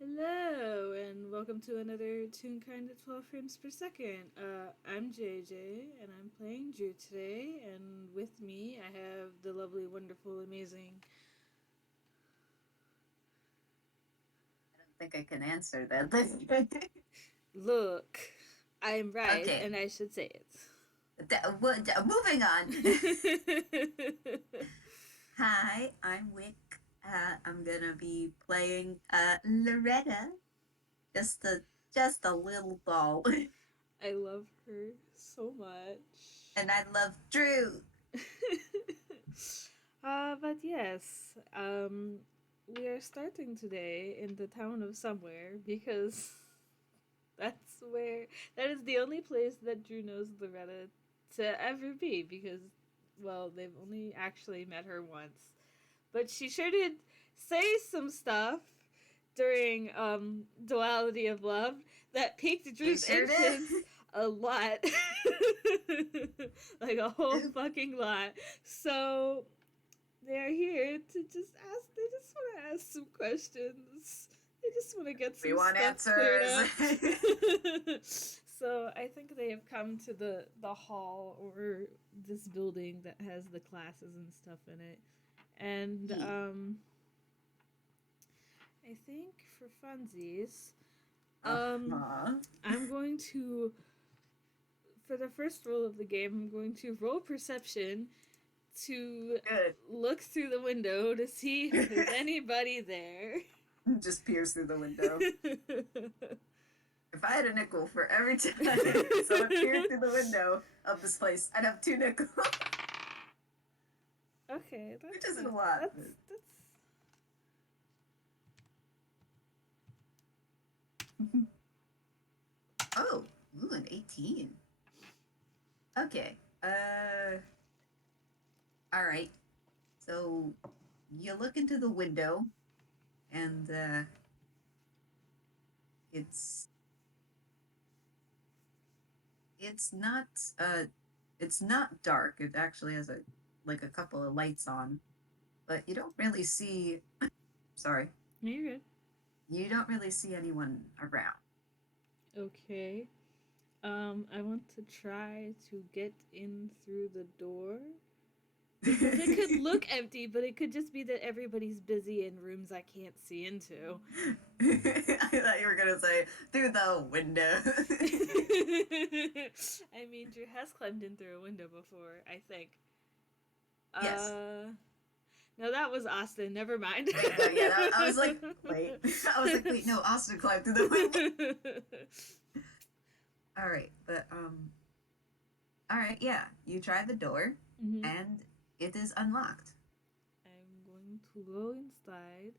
Hello, and welcome to another Toonkind at 12 frames per second. I'm JayJay, and I'm playing Drew today, and with me I have the lovely, wonderful, amazing... I don't think I can answer that. Look, I'm right, Okay, and I should say moving on. it. Hi, I'm Wick. I'm gonna be playing Loretta, just a just a little doll, I love her so much. and I love Drew. But yes, we are starting today in the town of somewhere because that's where that is the only place that Drew knows Loretta to ever be because, well, they've only actually met her once, but she sure did say some stuff during Dough-ality of Love that piqued You Drew's sure interest did. a lot. Like a whole fucking lot. So they're here to just ask, they just want to ask some questions. They just want to get We some want stuff cleared answers. up. So I think they have come to the hall or this building that has the classes and stuff in it. And I think for funsies, um, Uh-huh. I'm going to, for the first roll of the game, I'm going to roll perception to Good. look through the window to see if there's anybody there. Just peers through the window. If I had a nickel for every time someone peered through the window of this place, I'd have two nickels, Okay, which that's isn't a not lot. that's Oh, ooh, an 18. Okay. All right. So you look into the window, and it's it's not uh it's not dark. It actually has a couple of lights on, but you don't really see. Sorry, you're good. you don't really see anyone around. Okay. I want to try to get in through the door because it could look empty, but it could just be that everybody's busy in rooms I can't see into. I thought you were gonna say through the window. I mean, Drew has climbed in through a window before, I think. Yes. Uh, no, that was Austin. Never mind. No, yeah, I was like, wait. I was like, wait, no, Austin climbed through the window. All right, but all right, yeah. You try the door, Hmm. and it is unlocked. I'm going to go inside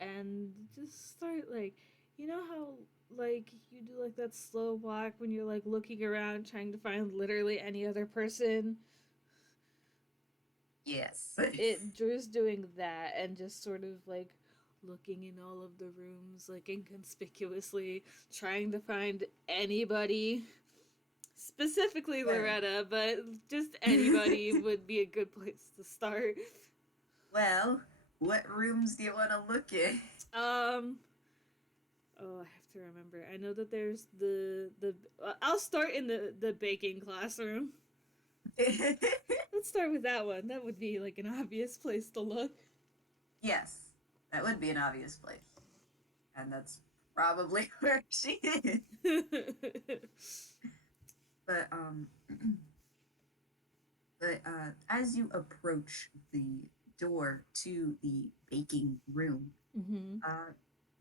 and just start like, you know how like you do like that slow walk when you're like looking around trying to find literally any other person. Yes. It Drew's doing that and just sort of like looking in all of the rooms like inconspicuously trying to find anybody, specifically Well, Loretta, but just anybody would be a good place to start. well, what rooms do you want to look in? um Oh, I have to remember. I know that there's the. I'll start in the baking classroom. Let's start with that one. That would be like an obvious place to look. Yes, that would be an obvious place, and that's probably where she is. But as you approach the door to the baking room, Mm-hmm. uh,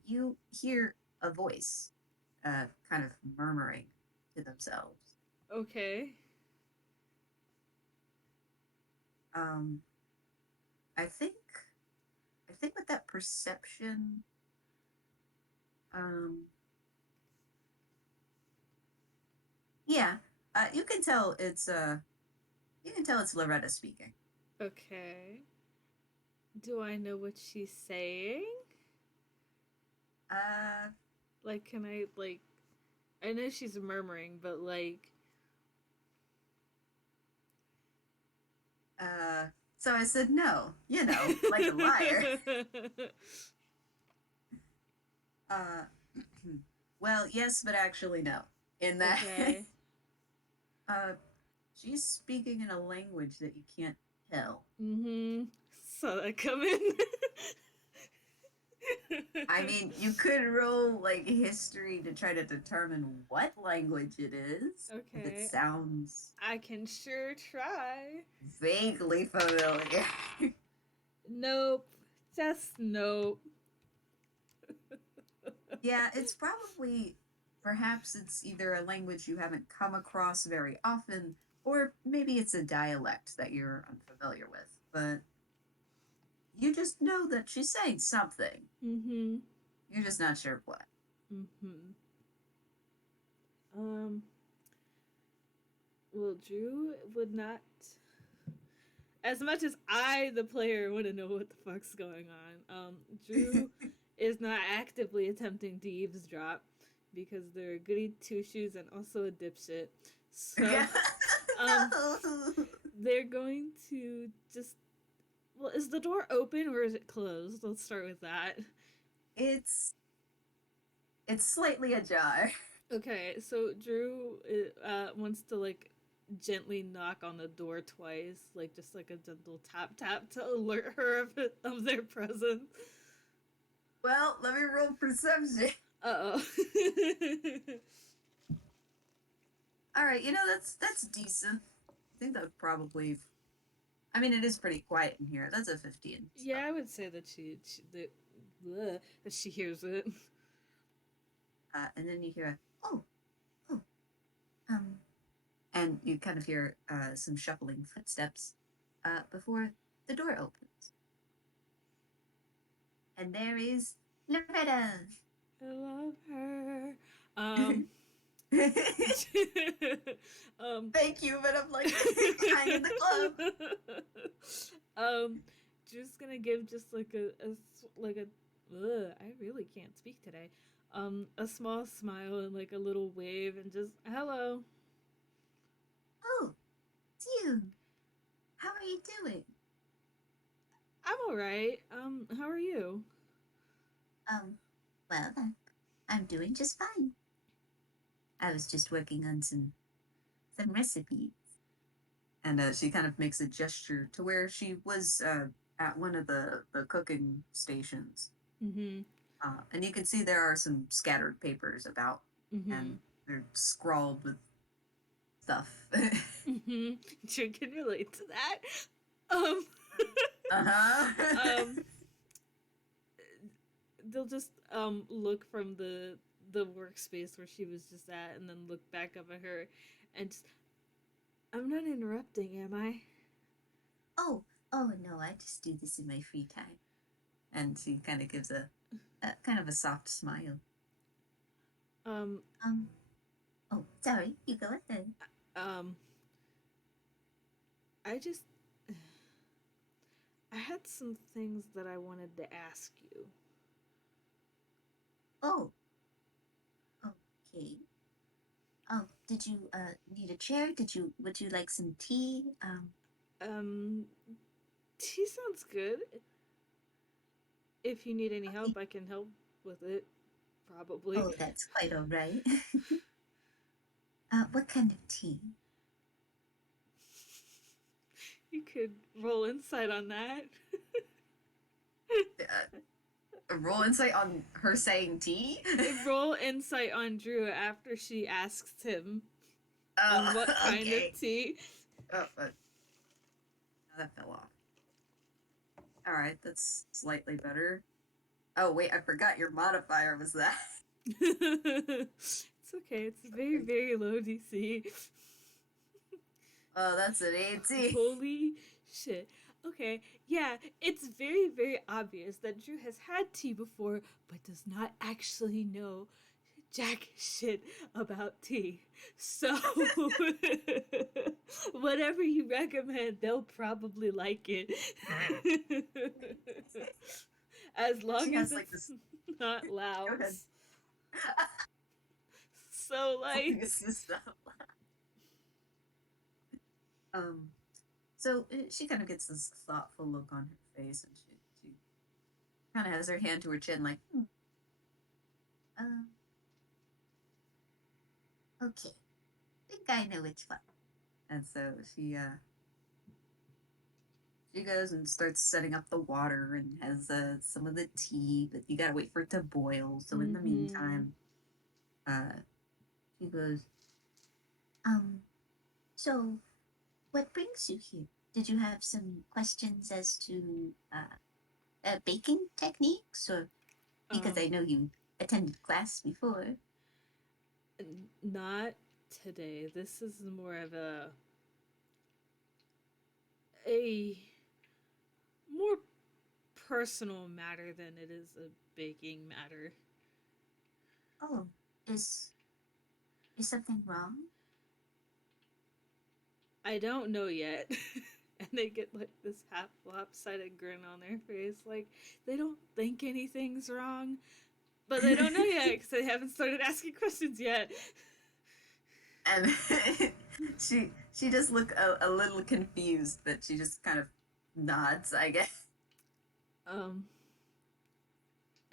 you hear a voice, kind of murmuring to themselves. Okay. Um, I think, I think with that perception, um, yeah, you can tell it's Loretta speaking. Okay. Do I know what she's saying? Uh, Like, can I like? I know she's murmuring, but like, so I said no, like a liar. Uh, well, yes, but actually no. In that, Okay. uh, she's speaking in a language that you can't tell. Mm-hmm. Saw that coming. I mean, you could roll like history to try to determine what language it is. If it Okay. sounds I can sure try. vaguely familiar. Nope. Just nope. Yeah, it's probably, perhaps it's either a language you haven't come across very often, or maybe it's a dialect that you're unfamiliar with. But you just know that she's saying something. Mm-hmm. You're just not sure what. Mm-hmm. Um, well, Drew would not. As much as I, the player, want to know what the fuck's going on, Drew is not actively attempting to eavesdrop because they're a goody two shoes and also a dipshit. So, um, No. they're going to just. Well, is the door open or is it closed? Let's start with that. it's it's slightly ajar. Okay, so Drew wants to like gently knock on the door twice, like just like a gentle tap tap to alert her of their presence. Well, let me roll perception. Uh oh. All right, that's decent. I think that would probably. I mean, it is pretty quiet in here. That's a 15. So, Yeah, I would say that that she hears it. and then you hear, oh, oh, um, and you kind of hear some shuffling footsteps before the door opens, and there is Loretta. I love her. Um. um. Thank you, but I'm like kind of the club. um. Just gonna give just like like a. I really can't speak today. A small smile and like a little wave and just hello. Oh, it's you. How are you doing? I'm all right. How are you? Um, well, I'm doing just fine. I was just working on some recipes. And she kind of makes a gesture to where she was at one of the cooking stations. Mm-hmm. And you can see there are some scattered papers about, Mm-hmm. and they're scrawled with stuff. Mm-hmm. You can relate to that. Um. Uh-huh. um. They'll just look from the workspace where she was just at and then look back up at her and just I'm not interrupting, am I? Oh, oh no, I just do this in my free time. And she kind of gives a kind of a soft smile. Um Um, oh, sorry, you go ahead. um I just I had some things that I wanted to ask you. Oh, okay. Oh, did you need a chair? Would you like some tea? Um tea sounds good. If you need any Okay. help, I can help with it probably. Oh, that's quite all right. What kind of tea? You could roll insight on that. Roll insight on her saying tea? Roll insight on Drew after she asks him on Oh, what kind of okay. tea. Oh, but that fell off. All right, that's slightly better. Oh, wait, I forgot your modifier was that. It's okay. It's very, very low DC. Oh, that's an 18. Holy shit. Okay, yeah, it's very, very obvious that Drew has had tea before, but does not actually know jack shit about tea. So, whatever you recommend, they'll probably like it. As She long as has like it's this. not Go loud. ahead. So, like, This is stuff. Um, so she kind of gets this thoughtful look on her face, and she kind of has her hand to her chin, like, Um, okay. I think I know which one. And so she goes and starts setting up the water and has some of the tea, but you gotta wait for it to boil. So in the Mm-hmm. meantime, uh, she goes, um, so what brings you here? Did you have some questions as to baking techniques, or because I Um, know you attended class before? Not today. This is more of a more personal matter than it is a baking matter. Oh, is is something wrong? I don't know yet. And they get like this half lopsided grin on their face, like they don't think anything's wrong, but they don't know yet because they haven't started asking questions yet. And she just look a little confused, but she just kind of nods, I guess. Um,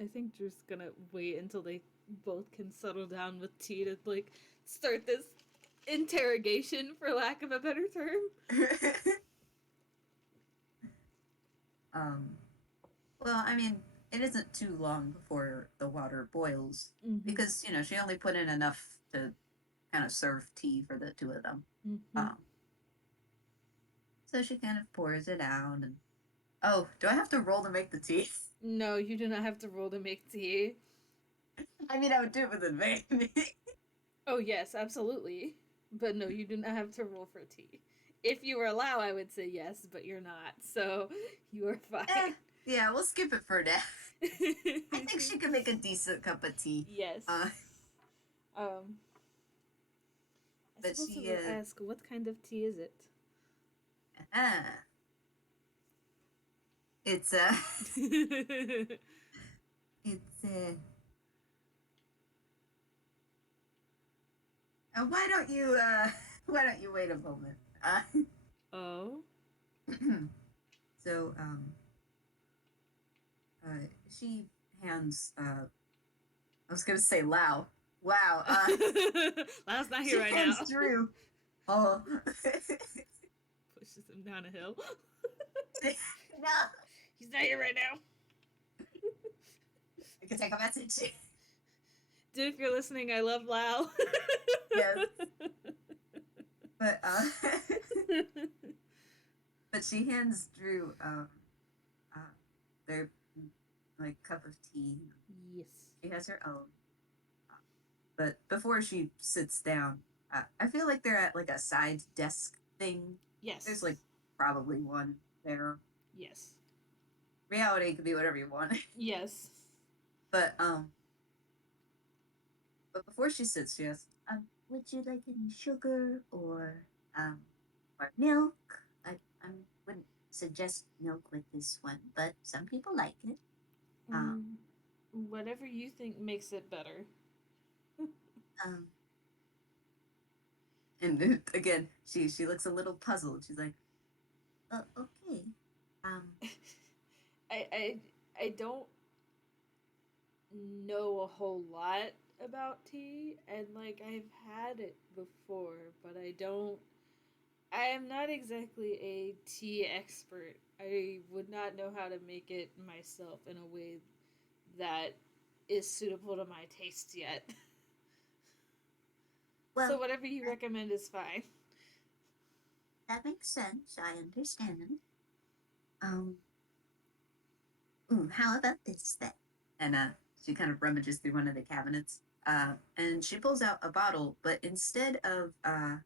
I think Drew's gonna wait until they both can settle down with tea to like start this interrogation, for lack of a better term. um, well, I mean, it isn't too long before the water boils Mm-hmm. because she only put in enough to kind of serve tea for the two of them. Mm-hmm. Um, so she kind of pours it out, and oh, do I have to roll to make the tea? No, you do not have to roll to make tea. I mean, I would do it with advantage. Oh yes, absolutely. But no, you do not have to roll for tea. If you were allowed, I would say yes, but you're not, so you are Eh, fine. yeah, we'll skip it for now. I think she could make a decent cup of tea. Yes. Uh, Um, I but suppose I she will ask, what kind of tea is it? uh, it's it's why don't you why don't you wait a moment? Oh. So she hands I was gonna say Lao. Wow. Lau's not here She right now. hands Drew. Oh. Pushes him down a hill. No. He's not here right now. I can take a message. Dude, if you're listening, I love Lau. Yes. But but she hands Drew uh their like cup of tea. Yes. She has her own. But before she sits down, I feel like they're at like a side desk thing. There's Yes. like probably one there. Yes. Reality could be whatever you want. Yes. But but before she sits, she asks, would you like any sugar um or milk? I wouldn't suggest milk with this one, but some people like it. Um Mm, whatever you think makes it better. um and again, she looks a little puzzled. She's like, okay. Um I I I don't know a whole lot about tea, and like I've had it before, but I am not exactly a tea expert. I would not know how to make it myself in a way that is suitable to my taste yet. So well, whatever you that, recommend is fine. that makes sense. I understand. Um Ooh, how about this then? And she kind of rummages through one of the cabinets. And she pulls out a bottle, but instead of well,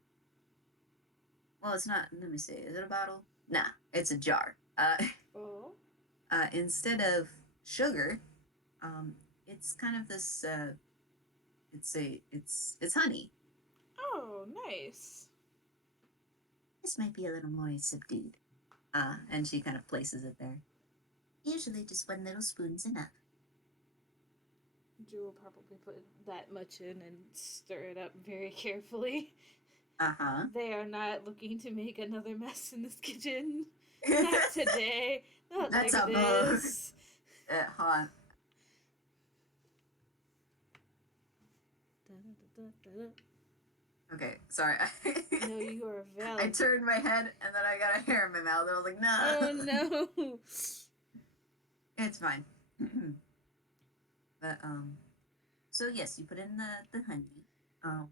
it's not. Let me see. Is it a bottle? Nah, it's a jar. Oh. Instead of sugar, um, it's kind of this. It's honey. Oh, nice. This might be a little more subdued. And she kind of places it there. Usually, just one little spoon's enough. Drew will probably put that much in and stir it up very carefully. Uh huh. They are not looking to make another mess in this kitchen. Not today. Not That's like a mug. this. Huh. Okay, sorry. No, you are I valid. turned my head and then I got a hair in my mouth and I was like, Oh no. no. It's fine. But so yes, you put in the honey. Um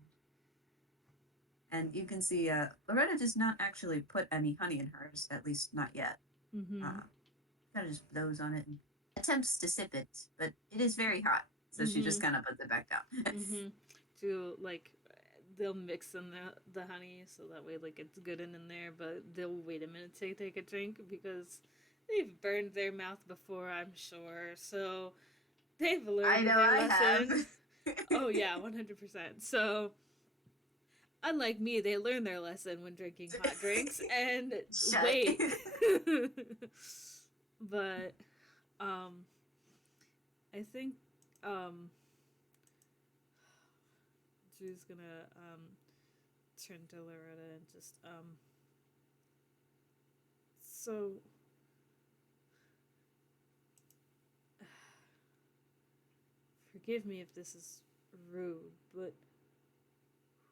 and you can see Loretta does not actually put any honey in hers, at least not yet. Mhm. Uh kind of just blows on it and attempts to sip it, but it is very hot. So she just Mhm. kind of puts it back down. Mhm. To like, they'll mix in the honey so that way like it's good in there, but they'll wait a minute to take a drink because they've burned their mouth before, I'm sure. So they've I learned know their I have. lesson. Oh yeah, 100%. So unlike me, they learn their lesson when drinking hot drinks and Shut. wait. But I think um Drew's gonna turn to Loretta and just so forgive me if this is rude, but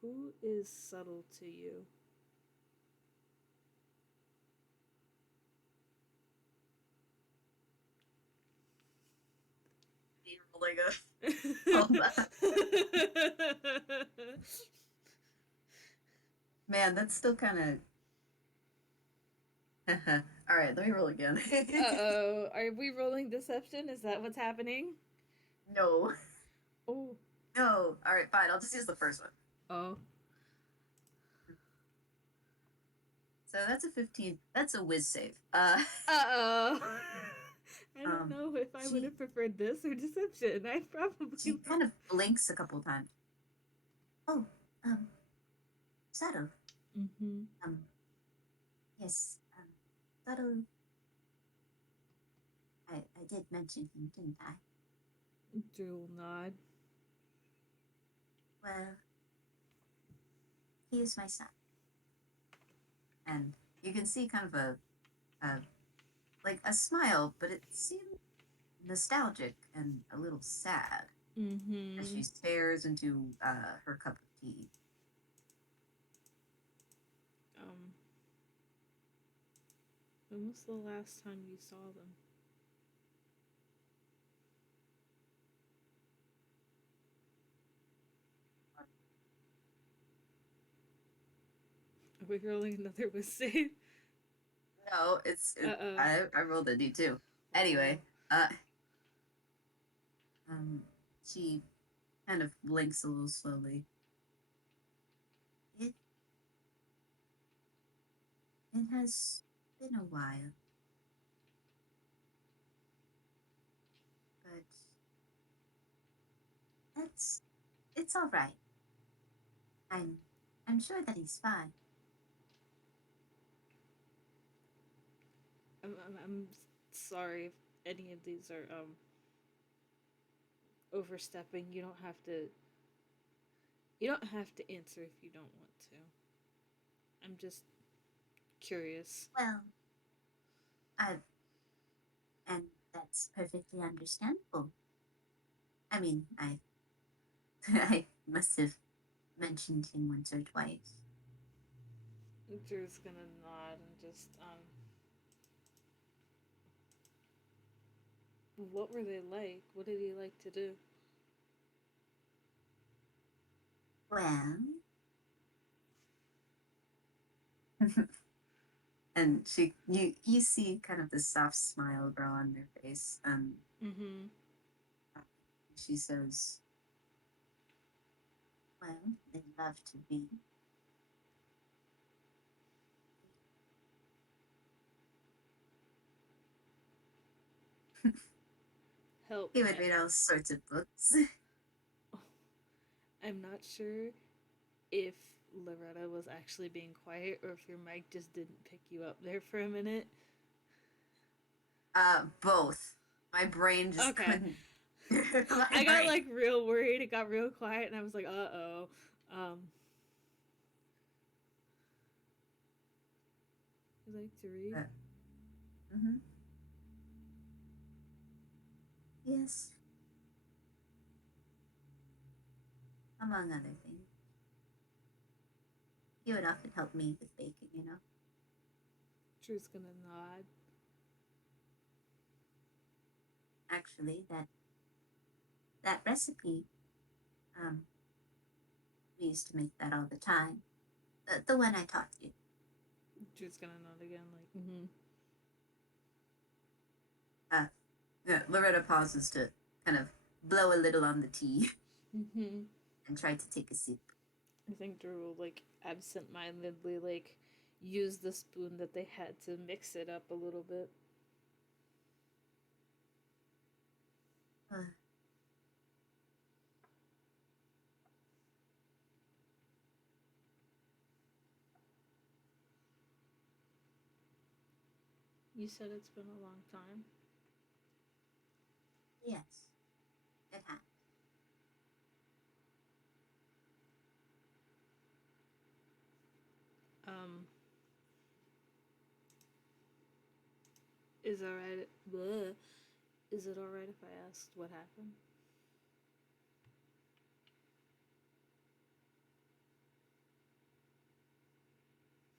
who is subtle to you? Like a hold on. Man, that's still kind of. All right, let me roll again. Uh-oh. Are we rolling deception? Is that what's happening? No, Oh. no. All right, fine. I'll just use the first one. Oh. So that's a 15. That's a whiz save. Uh-oh. I don't Um, know if I would she have preferred this or deception. I probably she would. kind of blinks a couple times. Oh, um, subtle. Mm-hmm. Um, yes, subtle. I did mention him, didn't I? Drew will nod. Well, he is my son, and you can see kind of a like a smile, but it seemed nostalgic and a little sad as Mm-hmm. she stares into her cup of tea. Um, when was the last time you saw them? Are we rolling another with save? No, Uh-oh. I rolled a D2. Oh. Anyway, um, she kind of blinks a little slowly. It it has been a while, but that's it's all right. I'm I'm sure that he's fine. I'm sorry if any of these are overstepping. You don't have to answer if you don't want to. I'm just curious. Well, I and that's perfectly understandable. I mean, I I must have mentioned him once or twice. Drew's gonna nod and just what were they like? What did he like to do? Well, and you see kind of this soft smile grow on their face. Mm-hmm. She says, "Well, they love to be." Help. He would read all sorts of books. I'm not sure if Loretta was actually being quiet or if your mic just didn't pick you up there for a minute. Both. My brain just Okay. couldn't. My I got brain. like real worried. It got real quiet, and I was like, "Uh oh." You like to read? Mm-hmm. Yes. among other things. He would often help me with baking, you know. Drew's gonna nod. Actually, that recipe, um, we used to make that all the time. The one I taught you. Drew's gonna nod again, like, mm-hmm. Yeah, Loretta pauses to kind of blow a little on the tea Mm-hmm. and try to take a sip. I think Drew will, like, absent-mindedly, like, use the spoon that they had to mix it up a little bit. Uh, You said it's been a long time. yes, it has. Um, is alright? Bleh. Is it alright if I asked what happened?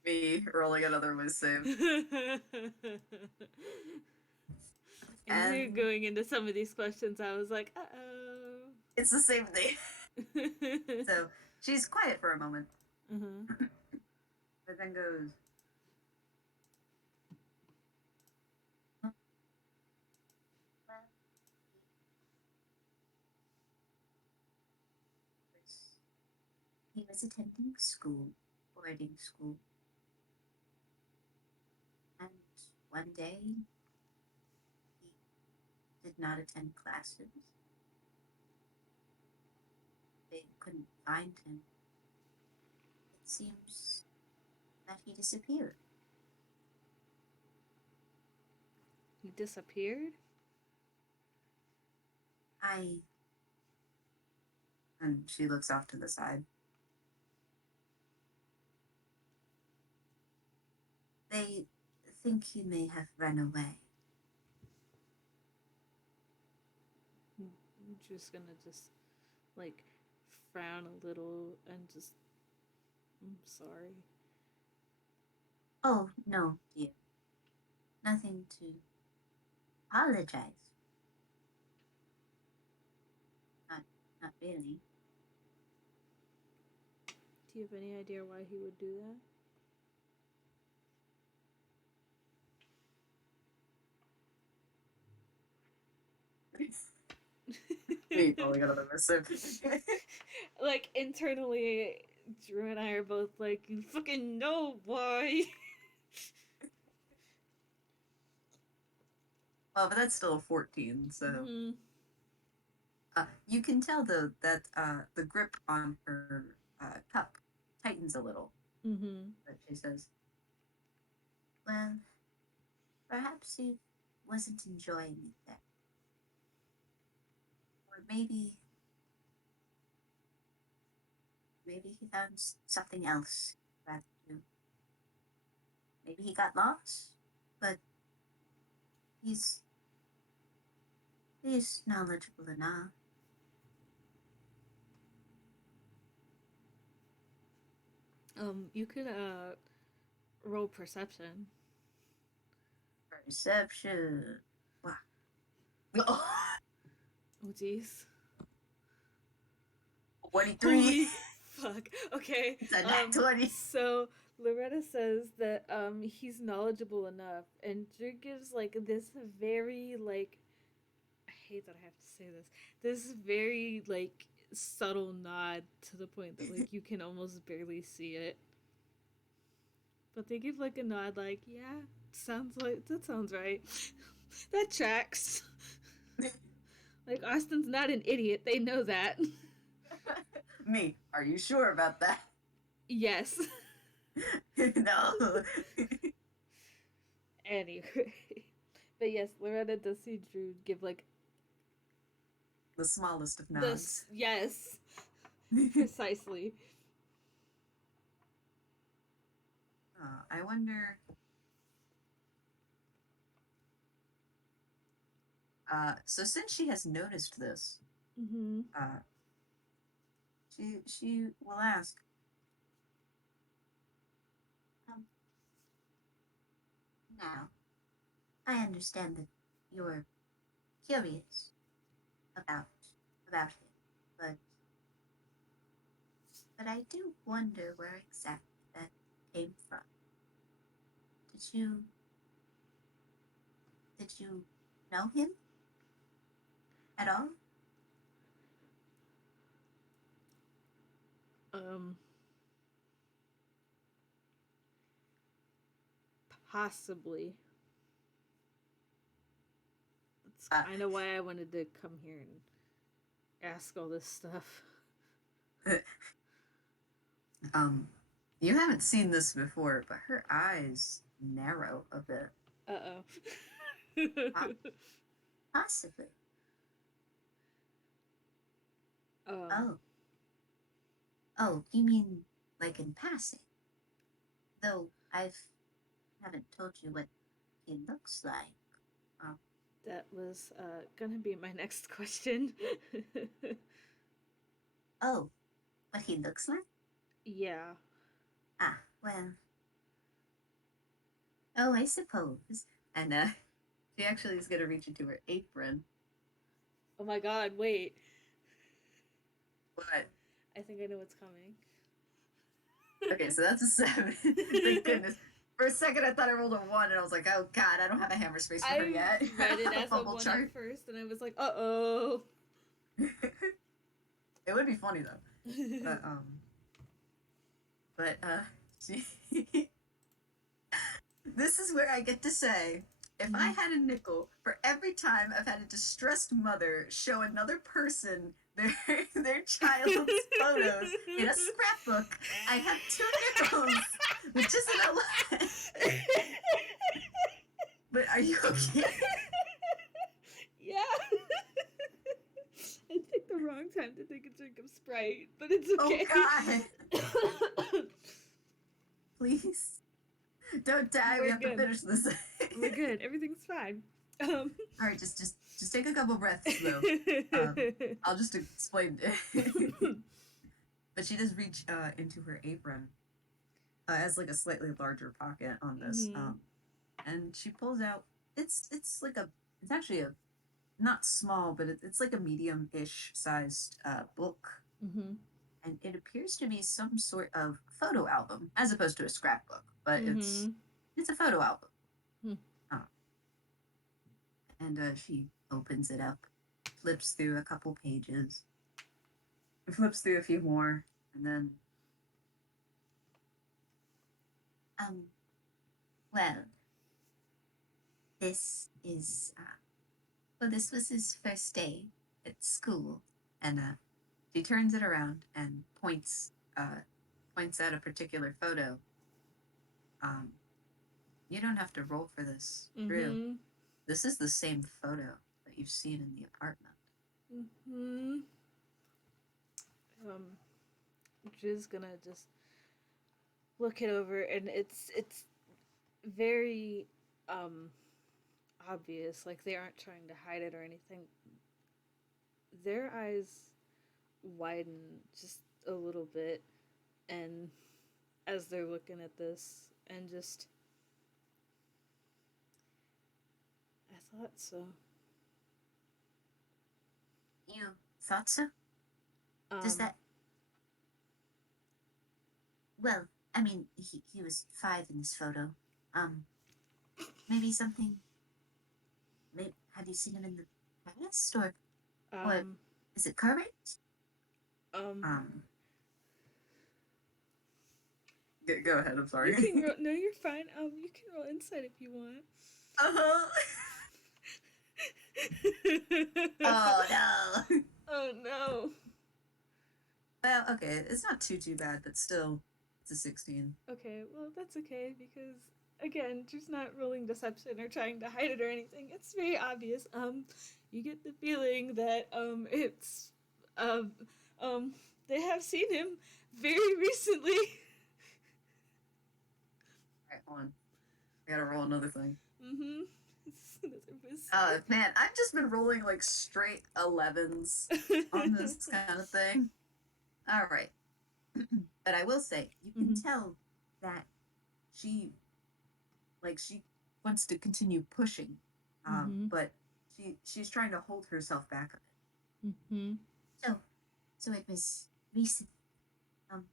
Me rolling another wisdom. I knew And going into some of these questions, I was like, uh-oh. it's the same thing. So she's quiet for a moment. Uh-huh. But then goes, he was attending school, boarding school. And one day he did not attend classes. They couldn't find him. It seems that he disappeared. He disappeared? And she looks off to the side. They think he may have run away. I'm just gonna like, frown a little and just, I'm sorry. Oh, no, dear. Nothing to apologize. Not really. Do you have any idea why he would do Me that? rolling another missive. Like, internally, Drew and I are both like, you fucking know why. Well, but that's still a 14, so. Mm-hmm. You can tell, though, that the grip on her cup tightens a little. Mm-hmm. But she says, well, perhaps he wasn't enjoying it there. Or maybe he found something else rather to. Maybe he got lost, but he's knowledgeable enough. You could roll perception. Perception. Wow. Oh jeez. 23. Holy fuck. Okay. It's a nat 20. So Loretta says that he's knowledgeable enough, and Drew gives like this very like, I hate that I have to say this very like subtle nod to the point that like you can almost barely see it. But they give like a nod, like, yeah, that sounds right. That tracks. Like, Austin's not an idiot. They know that. Me, are you sure about that? Yes. No. Anyway. But yes, Loretta does see Drew give like The smallest of this. nods. Yes. Precisely. I wonder. So since she has noticed this, Mm-hmm. she will ask, um, now, I understand that you're curious about about him, but I do wonder where exactly that came from. Did you know him at all? Um, Possibly. That's Uh, kind of why I wanted to come here and ask all this stuff. um, you haven't seen this before, but her eyes narrow a bit. Uh Po- oh. Possibly. um, Oh, you mean like in passing? Though haven't told you what he looks like. Oh, that was gonna be my next question. oh, what he looks like? Yeah. Ah, well, oh, I suppose. And she actually is gonna reach into her apron. Oh my god, wait. What? I think I know what's coming. Okay, so that's a 7. Thank goodness. For a second, I thought I rolled a 1, and I was like, oh god, I don't have a hammer space for her I yet. read it as a Bubble 1 chart. at first, and I was like, uh oh. It would be funny though. But but she this is where I get to say, if I had a nickel for every time I've had a distressed mother show another person their child's photos in a scrapbook, I have 2 nickels, which isn't a lot. But are you okay? Yeah. I picked the wrong time to take a drink of Sprite, but it's okay. Oh god. Please. Don't die. We're We have good. to finish this. We're good. Everything's fine. All right, just take a couple breaths though. I'll just explain. But she does reach into her apron, has like a slightly larger pocket on this, and she pulls out. It's like it's actually a not small, but it's like a medium-ish sized book, and it appears to be some sort of photo album as opposed to a scrapbook, but it's a photo album. And she opens it up, flips through a couple pages, flips through a few more, and then, well, this is, this was his first day at school, and she turns it around and points at a particular photo. You don't have to roll for this, Drew. This is the same photo that you've seen in the apartment. Drew's gonna just look it over, and it's very obvious. Like, they aren't trying to hide it or anything. Their eyes widen just a little bit, and as they're looking at this, and just, I thought so. You thought so? Does that? Well, I mean, he was 5 in this photo. Maybe something. Maybe, have you seen him in the past, or is it current? Go ahead. I'm sorry. You can roll, no, you're fine. You can roll insight if you want. Oh no. Oh no. Well, okay, it's not too bad, but still, it's a 16. Okay, well that's okay, because again, just not rolling deception or trying to hide it or anything. It's very obvious. You get the feeling that it's they have seen him very recently. Alright, hold on. I gotta roll another thing. Oh man, I've just been rolling like straight 11s on this kind of thing. All right. But I will say, you can Mm-hmm. tell that she she wants to continue pushing, Mm-hmm. but she's trying to hold herself back a bit. Mm-hmm. So, so it was recent. Um,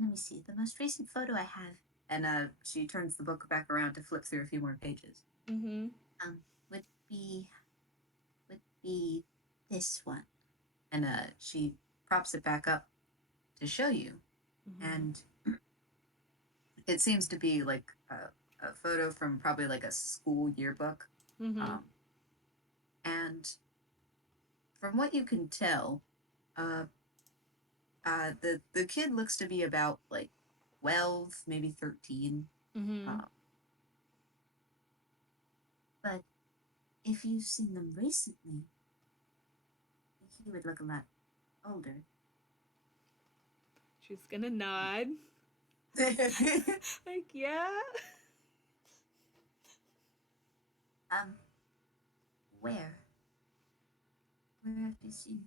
Let me see the most recent photo I have. And she turns the book back around to flip through a few more pages. Mm-hmm. Um, would be would be this one. And she props it back up to show you, Mm-hmm. and it seems to be like a photo from probably like a school yearbook. Mm-hmm. Um, and from what you can tell, uh, the kid looks to be about like 12, maybe 13. Mm-hmm. Um, but if you've seen them recently, he would look a lot older. She's gonna nod. Like, yeah. um, where? Where have you seen?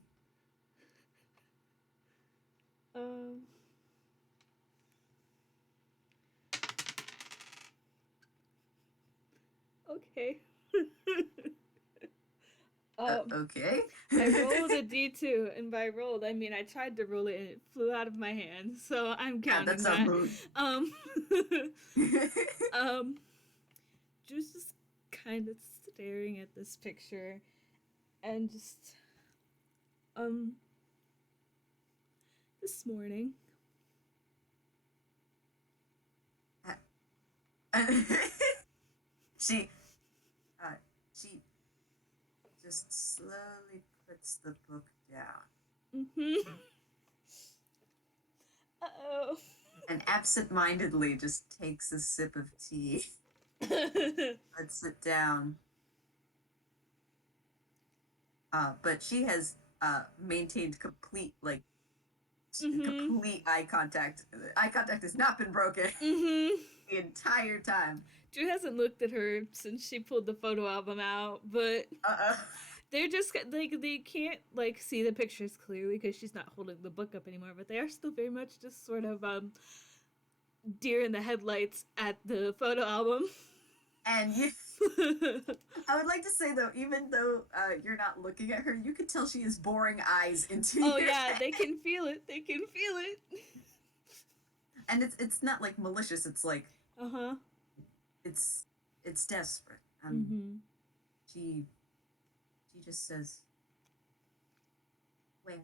Um. Okay. um. Okay. I rolled a d2, and by rolled I mean I tried to roll it and it flew out of my hand, so I'm counting That's a that. mood. Um. um. Just kind of staring at this picture and just um this morning. she uh, she just slowly puts the book down Mm-hmm. Uh-oh. and absent-mindedly just takes a sip of tea, puts it down. But she has maintained Mm-hmm. complete eye contact. Eye contact has not been broken Mm-hmm. the entire time. Drew hasn't looked at her since she pulled the photo album out, but Uh they're just like they can't like see the pictures clearly because she's not holding the book up anymore. But they are still very much just sort of deer in the headlights at the photo album. And I would like to say though, even though you're not looking at her, you can tell she is boring eyes into Oh your yeah, head, they can feel it. They can feel it. and it's not like malicious. It's like Uh huh. it's it's desperate. Mm-hmm. She she just says, "Where?"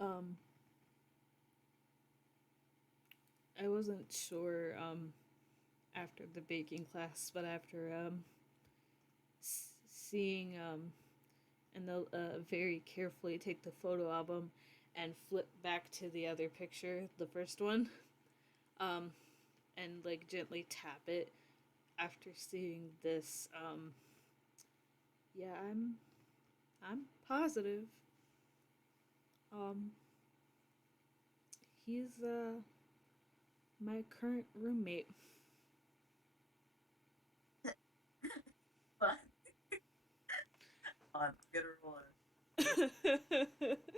Um, I wasn't sure after the baking class, but after seeing and they'll very carefully take the photo album and flip back to the other picture, the first one, um, and like gently tap it. After seeing this, yeah, I'm positive. Um, he's my current roommate. But I'm gonna roll I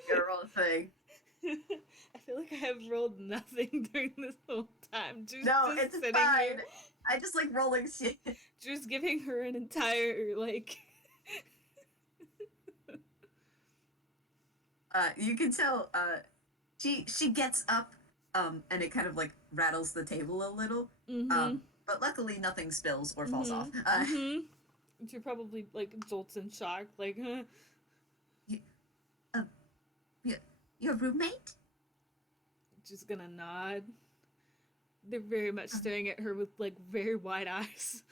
gonna roll a thing. feel like I have rolled nothing during this whole time. No, Just it's sitting here. fine. I just like rolling shit. Just giving her an entire like. You can tell. She gets up, and it kind of like rattles the table a little. Mm-hmm. But luckily nothing spills or falls Mm-hmm. off. Mm-hmm. She probably like jolts in shock, like, huh? You, uh, your, your roommate? Just gonna nod. They're very much Um, staring at her with like very wide eyes.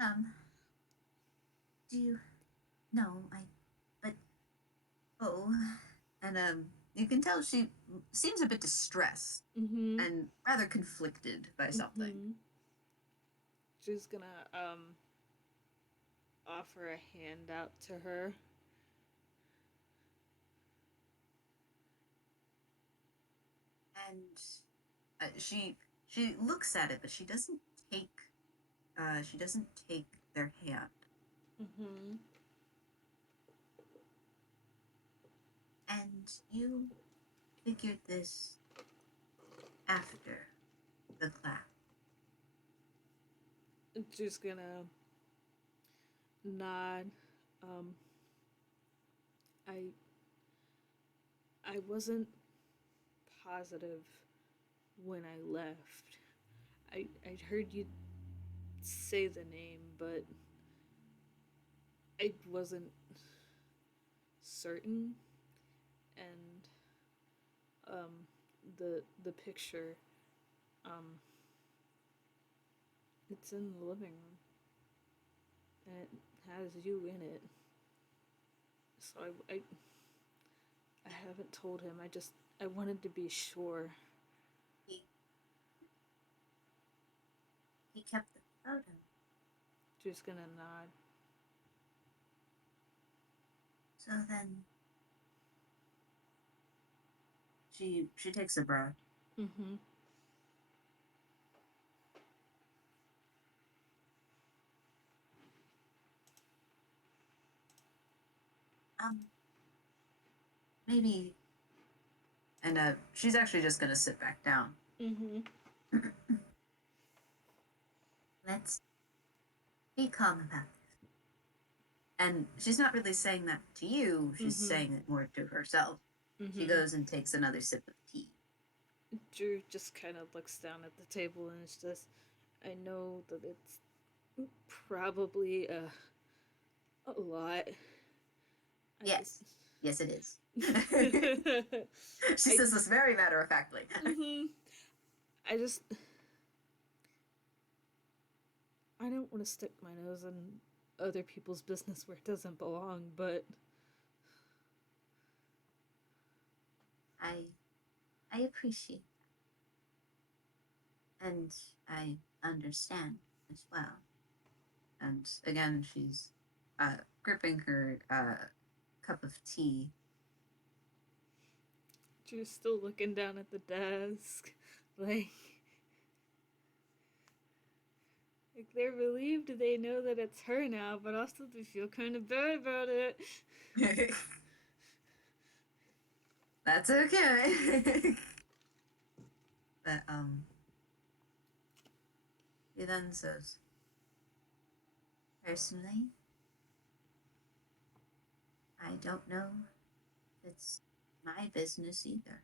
um, do you? No, but oh, and you can tell she seems a bit distressed Mm-hmm. and rather conflicted by something. Mm-hmm. She's gonna offer a handout to her. And she looks at it, but take she doesn't take their hand. Mm-hmm. And And you figured this after the class. Just gonna nod. Um, I I wasn't positive when I left. I'd heard you say the name, but I wasn't certain. And the picture, um, it's in the living room, and it has you in it. So I haven't told him. I wanted to be sure. He, he kept the photo. Just gonna nod. So then she takes a breath. Mm-hmm. Um, maybe, and she's actually just gonna sit back down. Mm-hmm. Let's be calm about this. And she's not really saying that to you, she's Mm-hmm. saying it more to herself. Mm-hmm. She goes and takes another sip of tea. Drew just kind of looks down at the table and it's just, I know that it's probably a lot. Yes. Yes, it is. She I, says this very matter of factly. mm-hmm. I just, I don't want to stick my nose in other people's business where it doesn't belong, but I appreciate that. And I understand as well. And again, she's gripping her cup of tea. Drew's still looking down at the desk, like they're relieved they know that it's her now, but also they feel kind of bad about it. That's okay. But he then says, personally, I don't know if it's my business either.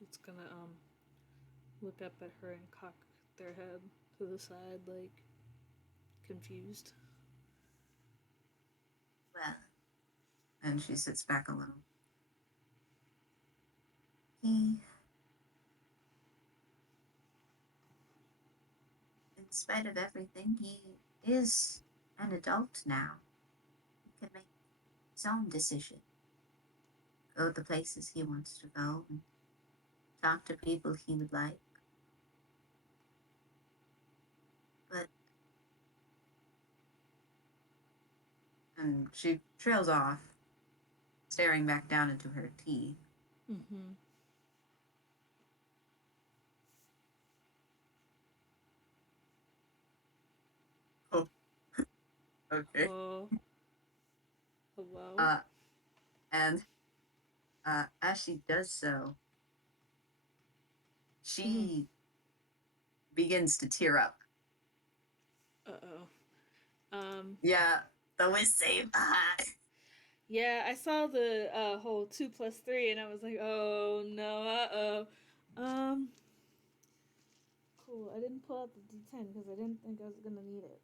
It's gonna look up at her and cock their head to the side, like confused. Well, and she sits back a little. He, in spite of everything, he is an adult now. He can make his own decision. Go the places he wants to go and talk to people he would like. But and she trails off, staring back down into her tea. Mm-hmm. Oh, okay. Hello. Uh, and as she does so, Mm-hmm. she begins to tear up. Uh-oh. Yeah, the wiz save. Yeah, I saw the whole 2 plus 3, and I was like, oh no, uh-oh. Um, cool. I didn't pull out the D10 because I didn't think I was gonna need it.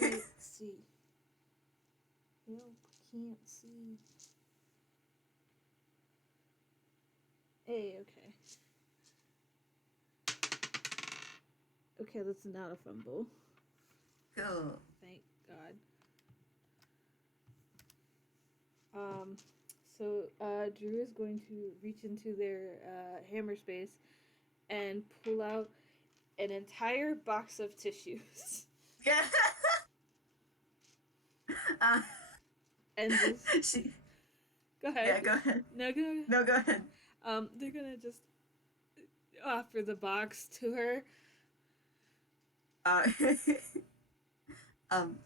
Can't see. Nope, can't see. Hey, okay. Okay, that's not a fumble. Cool. Thank God. Um, so Drew is going to reach into their hammer space and pull out an entire box of tissues. Yeah. uh, And just she. go ahead. Yeah, go ahead. No, go. No, go ahead. They're gonna just offer the box to her. Uh, um,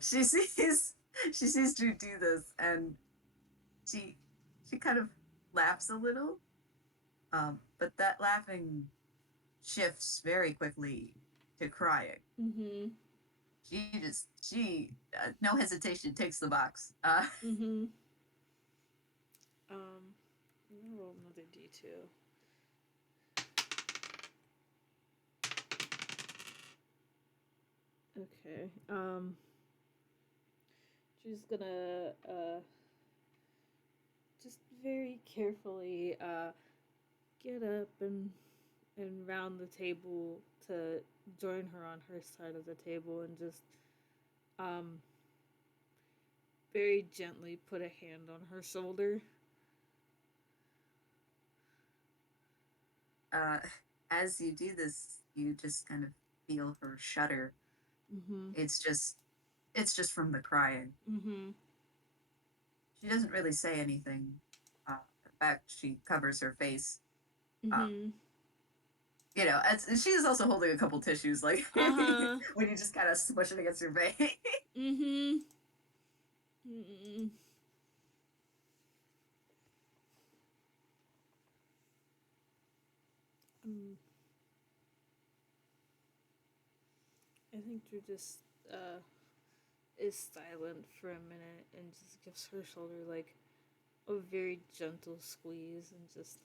she sees she sees Drew do this, and she she kind of laughs a little, but that laughing shifts very quickly to crying. Mm-hmm. She no hesitation takes the box. Mm-hmm. I'm gonna roll another D2. Okay. She's gonna just very carefully get up and round the table to join her on her side of the table and just um very gently put a hand on her shoulder. uh, as you do this, you just kind of feel her shudder. Mm-hmm. It's just from the crying. Mm-hmm. She doesn't really say anything. In fact, she covers her face. Um, Mm-hmm. she is also holding a couple tissues, like Uh-huh. when you just kind of smush it against your face. Mm-hmm. Mm-mm. Um, I think Drew just uh is silent for a minute and just gives her shoulder like a very gentle squeeze and just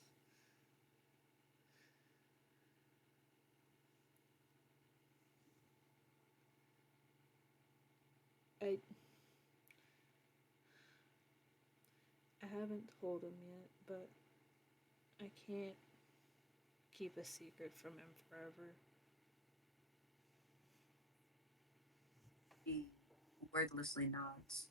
I I haven't told him yet, but I can't keep a secret from him forever. She wordlessly nods.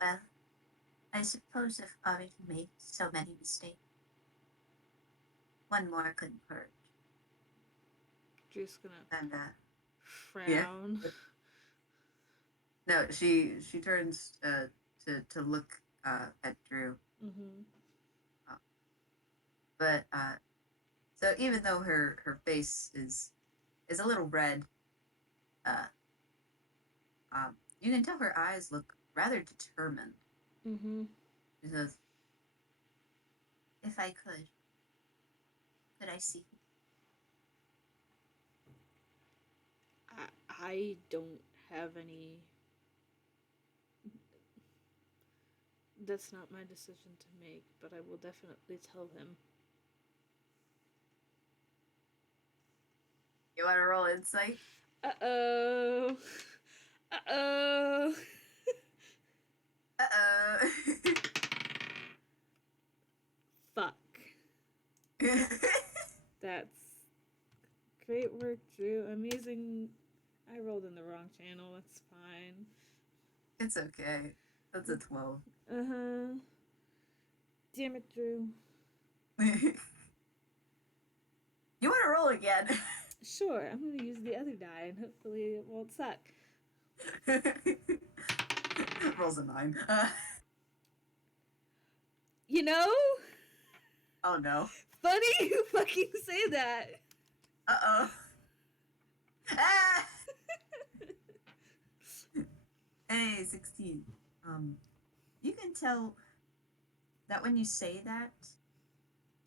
Well, I suppose I've already made so many mistakes. One more couldn't hurt. Drew's gonna And yeah, frown. no, she turns to look at Drew. Mm-hmm. Uh, but so even though her face is a little red, uh, you can tell her eyes look rather determined. Mm-hmm. She says, "If I could I see?" I don't have any. That's not my decision to make, but I will definitely tell him. You want to roll insight? Uh oh. Uh oh. Uh Fuck. oh. That's great work, Drew. Amazing. I rolled in the wrong channel. That's fine. It's okay. That's a 12. Uh huh. Damn it, Drew. You want to roll again? Sure, I'm gonna use the other die and hopefully it won't suck. Rolls a 9. You know? Oh no. Funny you fucking say that. Uh-oh. Ah! Hey, 16. You can tell that when you say that,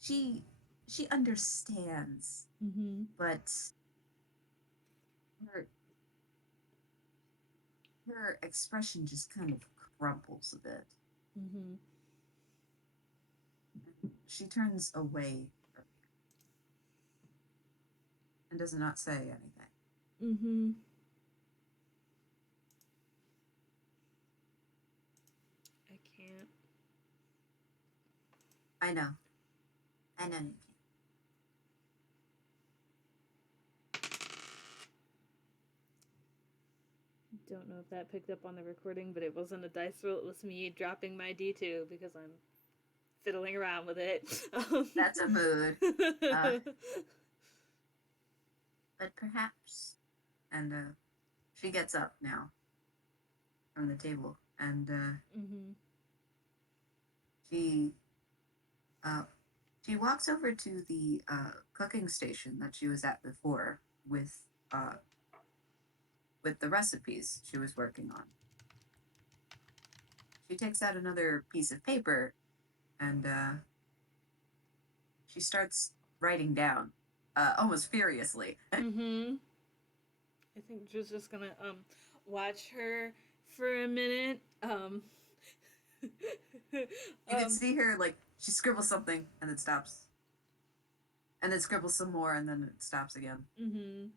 she she understands, Mm-hmm. but her her expression just kind of crumples a bit. Mm-hmm. She turns away from you and does not say anything. Mm-hmm. I can't. I know. I know you can. Don't know if that picked up on the recording, but it wasn't a dice roll. It was me dropping my D2 because I'm fiddling around with it. That's a mood. Uh, but perhaps. And she gets up now from the table, and mm-hmm. she uh, She walks over to the cooking station that she was at before uh, with the recipes she was working on. She takes out another piece of paper and she starts writing down, almost furiously. Mm-hmm. I think Drew's just gonna watch her for a minute. You could um see her like she scribbles something and then stops, and then scribbles some more and then it stops again. mm-hmm.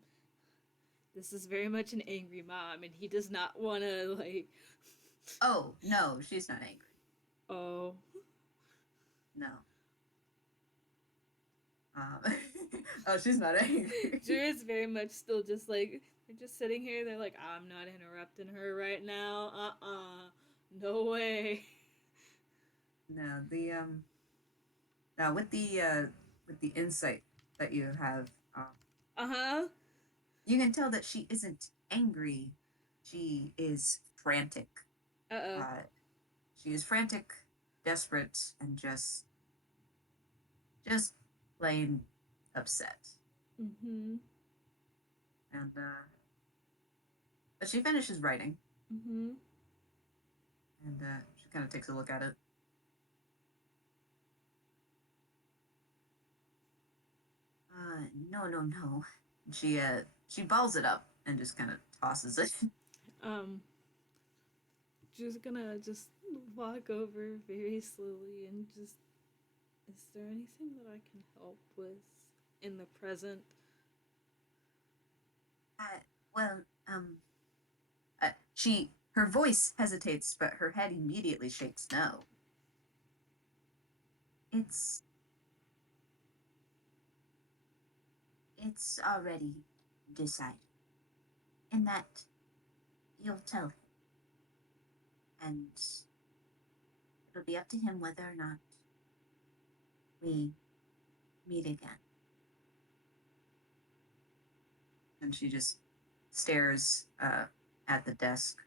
This is very much an angry mom, and he does not want to like. Oh no, she's not angry. Oh. No. Oh, she's not angry. Drew is very much still just like they're just sitting here. They're like, I'm not interrupting her right now. No way. No, the now with the insight that you have, Uh huh. you can tell that she isn't angry. She is frantic. Uh oh. Uh, she is frantic, desperate, and just plain upset. Mm-hmm. And but she finishes writing, Mm-hmm. and she kind of takes a look at it. No, no, no. She balls it up and just kind of tosses it. Um, Drew's gonna just walk over very slowly and just. Is there anything that I can help with in the present? uh, well, she her voice hesitates, but her head immediately shakes no. It's it's already decided, in that you'll tell him, and it'll be up to him whether or not we meet again. And she just stares at the desk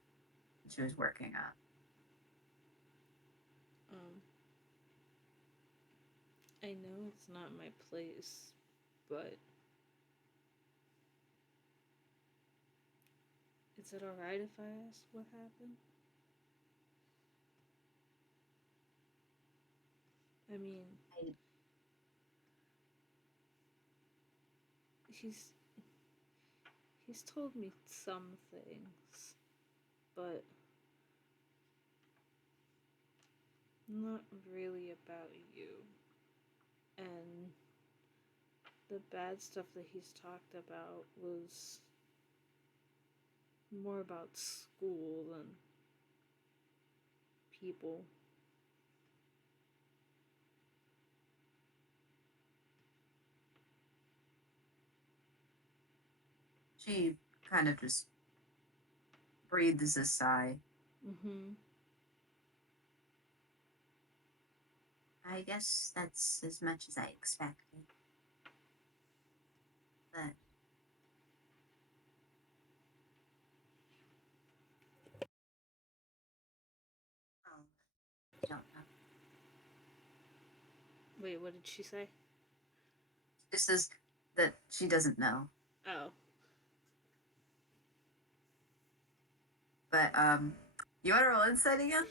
she was working at. Um, I know it's not my place, but is it alright if I ask what happened? I mean, I, he's he's told me some things, but not really about you. And the bad stuff that he's talked about was more about school than people. she kind of just breathes a sigh. Mm-hmm. I guess that's as much as I expected. But oh, I don't know. Wait, what did she say? This is that she doesn't know. Oh. But you want to roll insight again?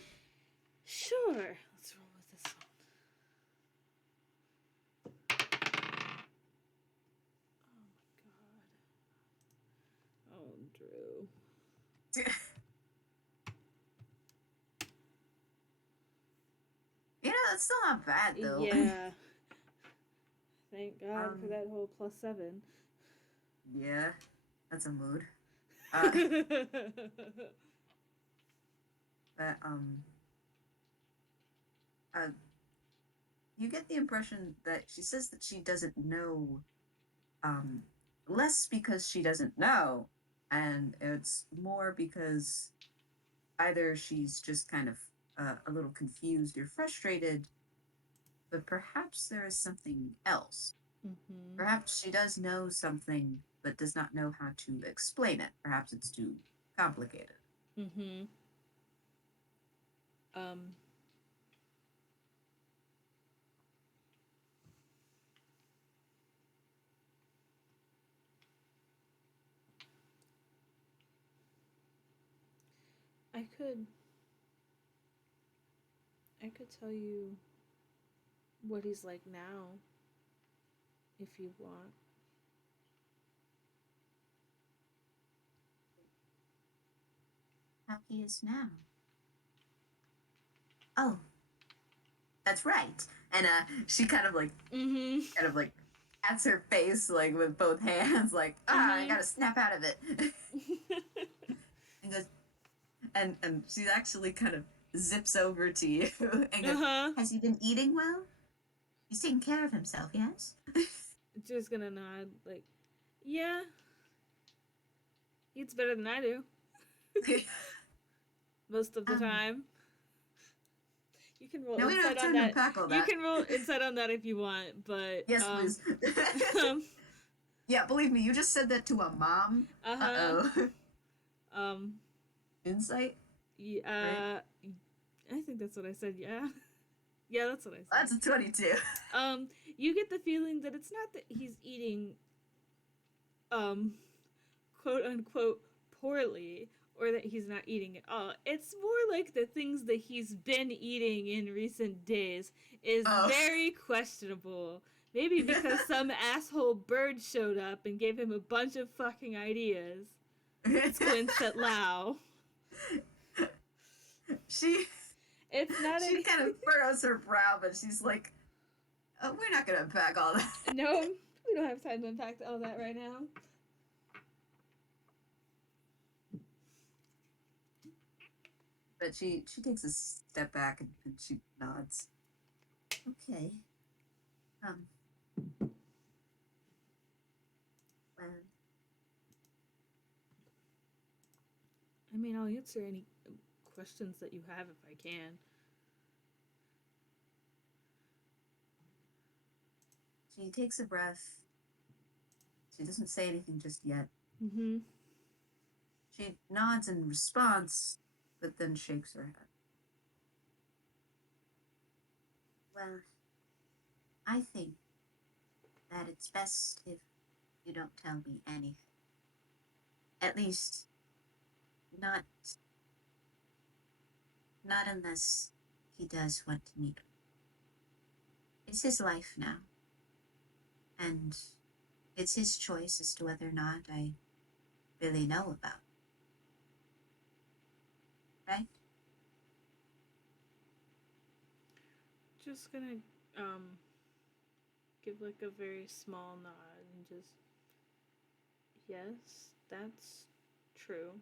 Sure. Let's roll with this one. Oh my god. Oh, Drew. You know, that's still not bad though. Yeah. Thank God for um, that whole +7. yeah, that's a mood. Uh, but uh, you get the impression that she says that she doesn't know, um, less because she doesn't know, and it's more because either she's just kind of a little confused or frustrated, but perhaps there is something else. Mm-hmm. Perhaps she does know something, but does not know how to explain it. Perhaps it's too complicated. Mm-hmm. Um, I could tell you what he's like now if you want. How he is now. Oh, that's right. And she kind of like pats her face like with both hands, like, I gotta snap out of it. And goes, and she actually kind of zips over to you and goes, has he been eating well? He's taking care of himself, yes? Just gonna nod, like, yeah, eats better than I do. Most of the time. You can roll no, we don't insight have on time to that. unpack all that. You can roll insight on that if you want, but yes, please. Yeah, believe me, you just said that to a mom. Insight. Yeah. Right? I think that's what I said. Yeah. Yeah, that's what I said. That's a 22. You get the feeling that it's not that he's eating, quote unquote, poorly, or that he's not eating at all. It's more like the things that he's been eating in recent days is very questionable. Maybe because some asshole bird showed up and gave him a bunch of fucking ideas. Squints at Lau. It's not she kind of furrows her brow, but she's like, we're not gonna unpack all that. No, we don't have time to unpack all that right now. But she takes a step back and she nods. Okay. Well, I mean, I'll answer any questions that you have if I can. She takes a breath. She doesn't say anything just yet. She nods in response, but then shakes her head. Well, I think that it's best if you don't tell me anything. At least, not unless he does want to meet me. It's his life now. And it's his choice as to whether or not I really know about it. Right? Just gonna give like a very small nod and just, yes, that's true.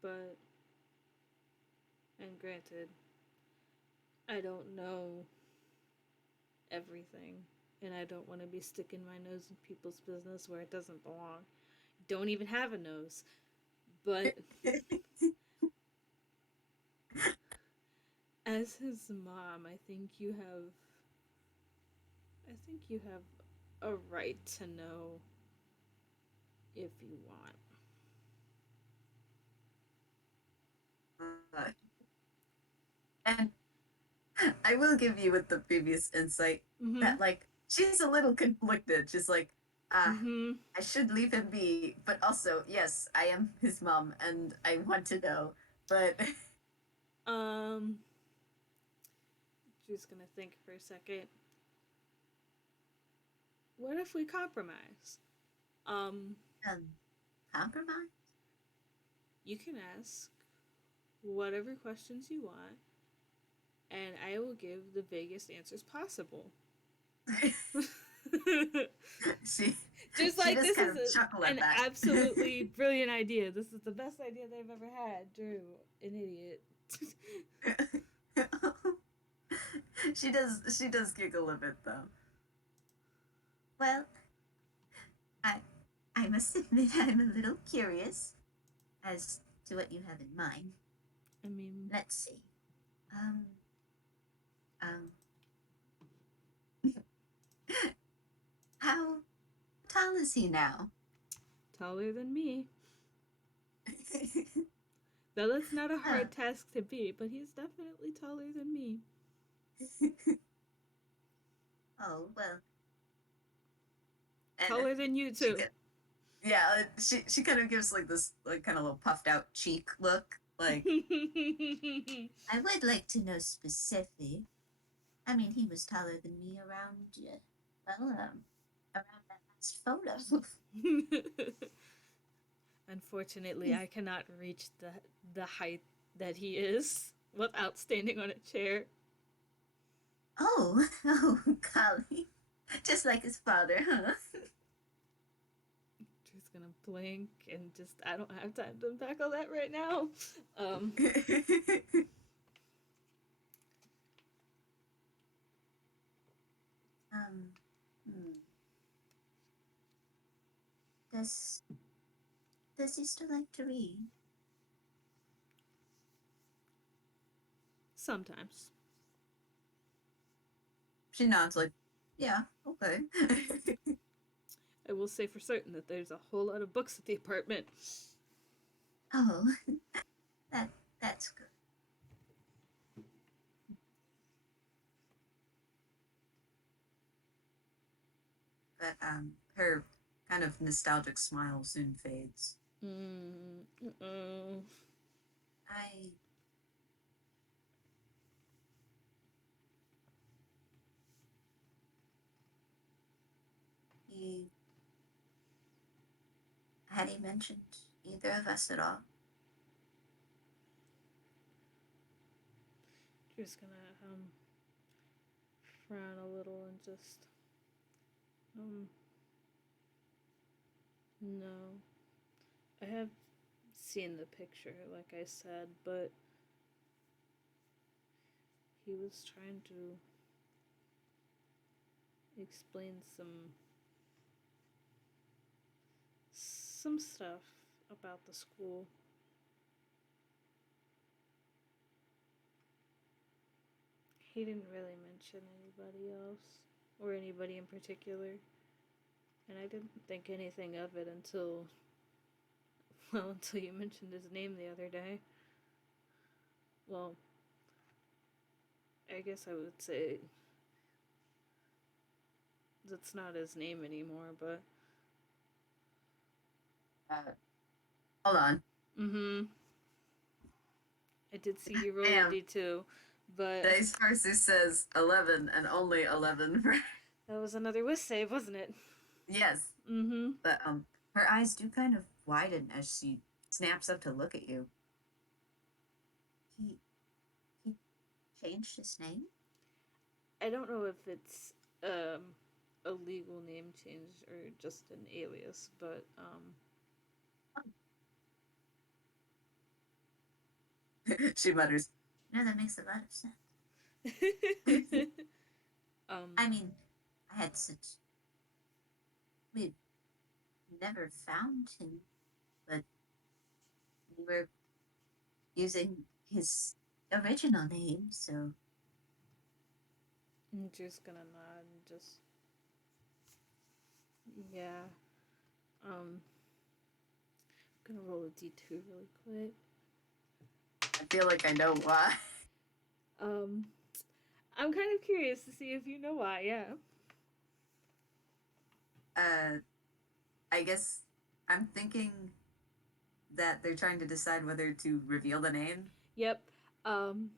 But, and granted, I don't know everything, and I don't want to be sticking my nose in people's business where it doesn't belong. Don't even have a nose. But as his mom, I think you have a right to know if you want. And I will give you with the previous insight that, like, she's a little conflicted. She's like, I should leave him be, but also, yes, I am his mom and I want to know, but... Just gonna think for a second. What if we compromise? Compromise? You can ask whatever questions you want, and I will give the vaguest answers possible. Just like this is an absolutely brilliant idea. This is the best idea they've ever had. Drew, an idiot. She does giggle a bit though. Well, I must admit I'm a little curious as to what you have in mind. I mean, let's see. How tall is he now? Taller than me. Though that's not a hard task to be, but he's definitely taller than me. Oh, well. Taller than you too. She kind of gives like this like kind of little puffed out cheek look, Like, I would like to know specific. I mean, he was taller than me around, well, around that last photo. Unfortunately, I cannot reach the height that he is without standing on a chair. Oh, oh, golly. Just like his father, huh? Just gonna blink and just I don't have time to unpack all that right now. Um, um, hmm. Does does he still like to read? Sometimes. She nods like, yeah, okay. I will say for certain that there's a whole lot of books at the apartment. Oh, that that's good. But her kind of nostalgic smile soon fades. Oh. I he had he mentioned either of us at all? Just gonna frown a little and just no. I have seen the picture, like I said, but he was trying to explain some stuff about the school. He didn't really mention anybody else or anybody in particular, and I didn't think anything of it until until you mentioned his name the other day. Well, I guess I would say that's not his name anymore, but Uh, hold on. mm-hmm. I did see you roll a Damn. d2, but Dice Farsi says 11 and only 11. that was another whisk save, wasn't it? Yes. Mm-hmm. But her eyes do kind of widen as she snaps up to look at you. He he changed his name? I don't know if it's a legal name change or just an alias, but She mutters. No, that makes a lot of sense. um I mean, I had such we never found him, but we were using his original name, so I'm just gonna nod and just yeah. Um I'm gonna roll a d2 really quick. I feel like I know why. Um I'm kind of curious to see if you know why, yeah. Uh, I guess I'm thinking that they're trying to decide whether to reveal the name. Yep. Um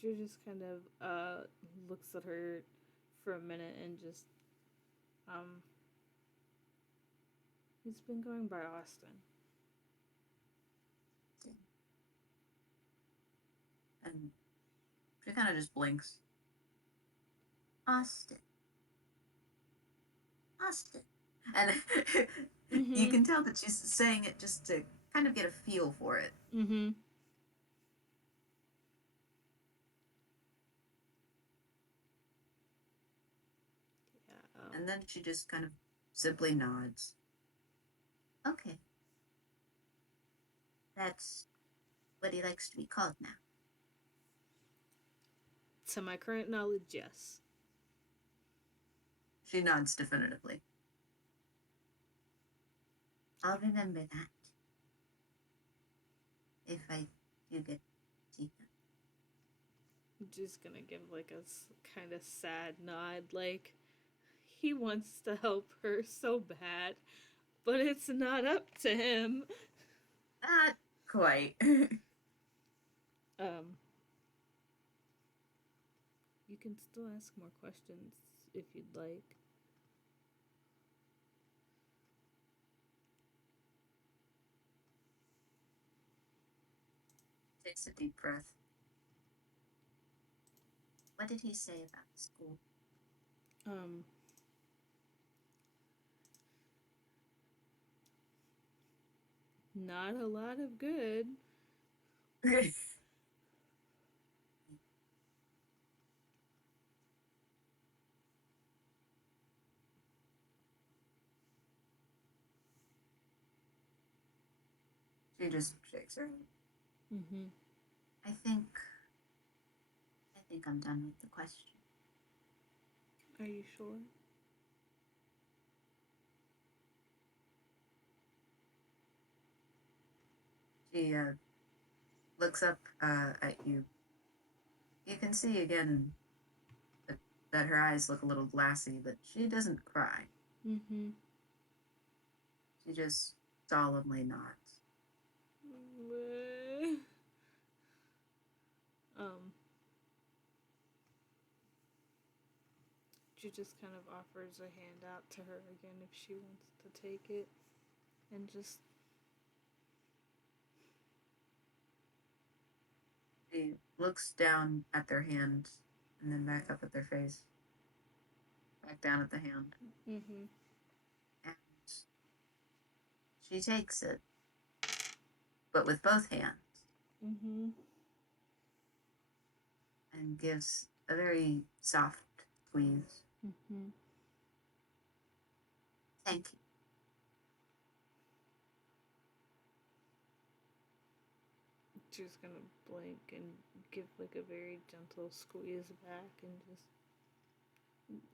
Drew just kind of looks at her for a minute and just um he's been going by Austin. And she kind of just blinks. Austin. Austin. And you Mm-hmm. can tell that she's saying it just to kind of get a feel for it. Mm-hmm. Yeah. And then she just kind of simply nods. Okay. That's what he likes to be called now. To my current knowledge, yes. She nods definitively. I'll remember that. If I do get to see him. I'm just gonna give like a kind of sad nod, like he wants to help her so bad, but it's not up to him. Not quite. Um, you can still ask more questions if you'd like. Takes a deep breath. What did he say about school? Um, not a lot of good. She just shakes her head. Mm-hmm. I think I'm done with the question. Are you sure? She looks up at you. You can see again that, that her eyes look a little glassy, but she doesn't cry. Mm-hmm. She just solemnly nods. um, she just kind of offers a hand out to her again if she wants to take it, and just She looks down at their hand and then back up at their face, back down at the hand. mm-hmm. And she takes it, but with both hands, Mm-hmm. and gives a very soft squeeze. Mm-hmm. Thank you. She's gonna blink and give like a very gentle squeeze back and just,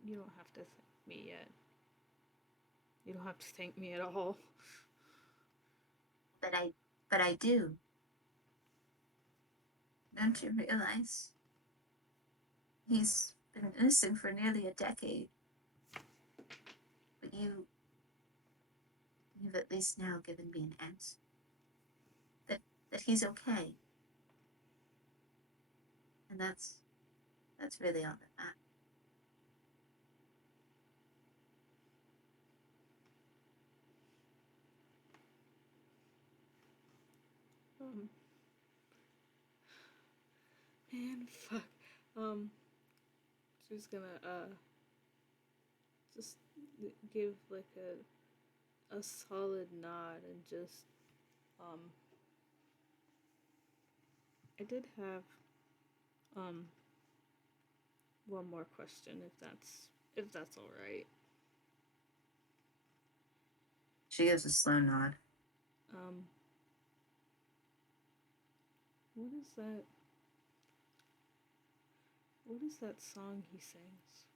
you don't have to thank me yet. You don't have to thank me at all. But I do. Don't you realize? He's been missing for nearly a decade. But you've at least now given me an answer. That he's okay. And that's really all that matters. Um, man, fuck. Um, she's gonna just give like a solid nod and just um. I did have um one more question if that's all right. She gives a slow nod. Um, what is that? What is that song he sings?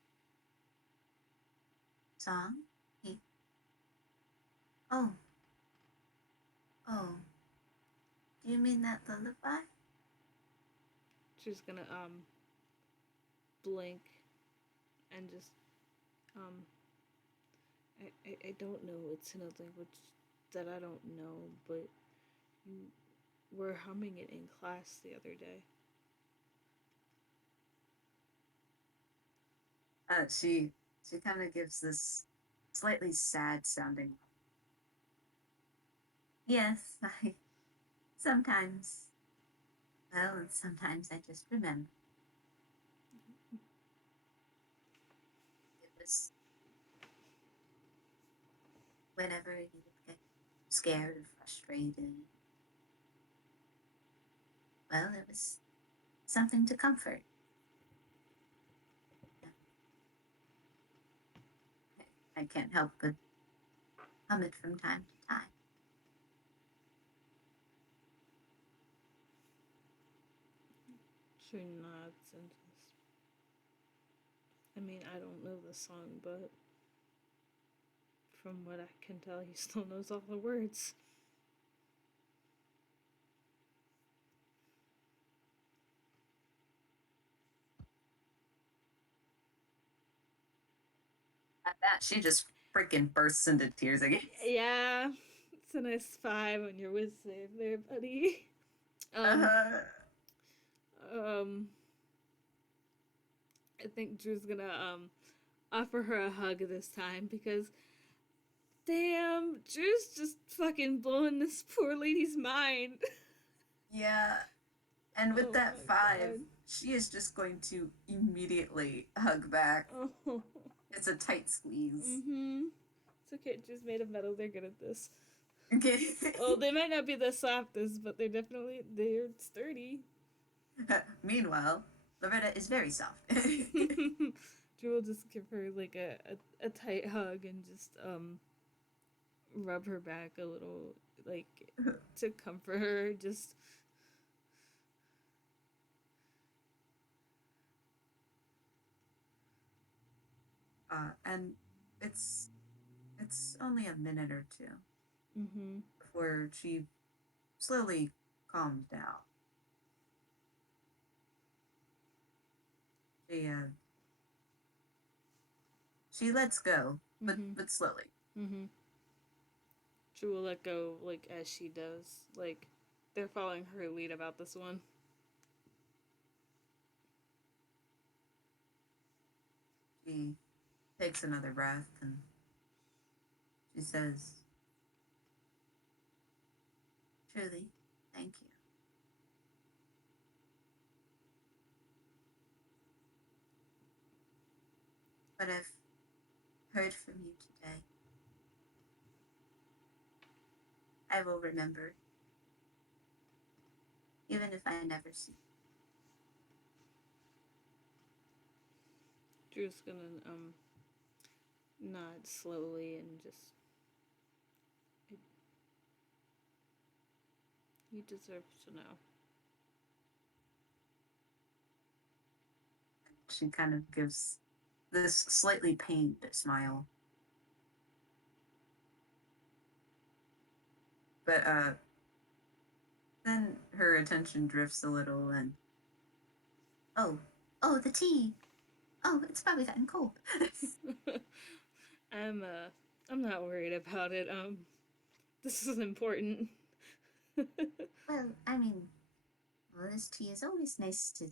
Song? He Oh, oh. Do you mean that lullaby? She's gonna blink and just um I don't know. It's in a language that I don't know, but you were humming it in class the other day. She kind of gives this slightly sad sounding. Yes, I sometimes. Well, sometimes I just remember. It was whenever you would get scared or frustrated. Well, it was something to comfort. I can't help but hum it from time to time. She nods and just. I mean, I don't know the song, but from what I can tell, he still knows all the words. At that, she just freaking bursts into tears again. Yeah, it's a nice 5 on your whiz save there, buddy. Um, Uh-huh. um, I think Drew's gonna offer her a hug this time because damn, Drew's just fucking blowing this poor lady's mind. Yeah. And with Oh that my 5, god. she is just going to immediately hug back. Oh. It's a tight squeeze. Mm-hmm. It's okay, Drew's made of metal, they're good at this. Okay. Well, they might not be the softest, but they're sturdy. Meanwhile, Loretta is very soft. Drew will just give her like a tight hug and just rub her back a little, like to comfort her. Just And it's only a minute or two mm-hmm. before she slowly calms down. She she lets go, Mm-hmm. but slowly. Mm-hmm. Drew will let go like as she does. Like they're following her lead about this one. She takes another breath and she says, "Truly, thank you." But I've heard from you today. I will remember, even if I never see Drew's gonna nod slowly and just he deserves to know. you. She kind of gives this slightly pained smile. But then her attention drifts a little and oh, oh, the tea. Oh, it's probably gotten cold. I'm I'm not worried about it. This is important. Well, I mean, well, this tea is always nice to,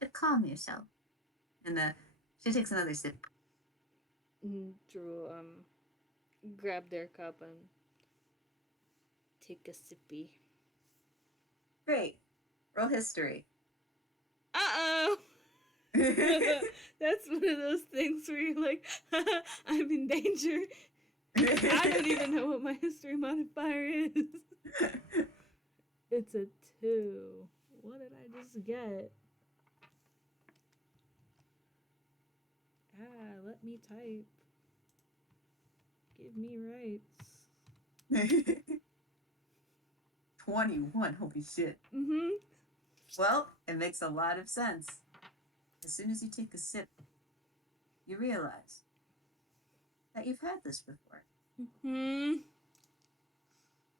to calm yourself. And she takes another sip. Drew grab their cup and take a sippy. Great. Roll history. Uh-oh. That's one of those things where you're like, I'm in danger. I don't even know what my history modifier is. It's a 2. What did I just get? Let me type. Give me rights. 21. Holy shit. Mm-hmm. Well, it makes a lot of sense. As soon as you take a sip, you realize that you've had this before. Mm-hmm.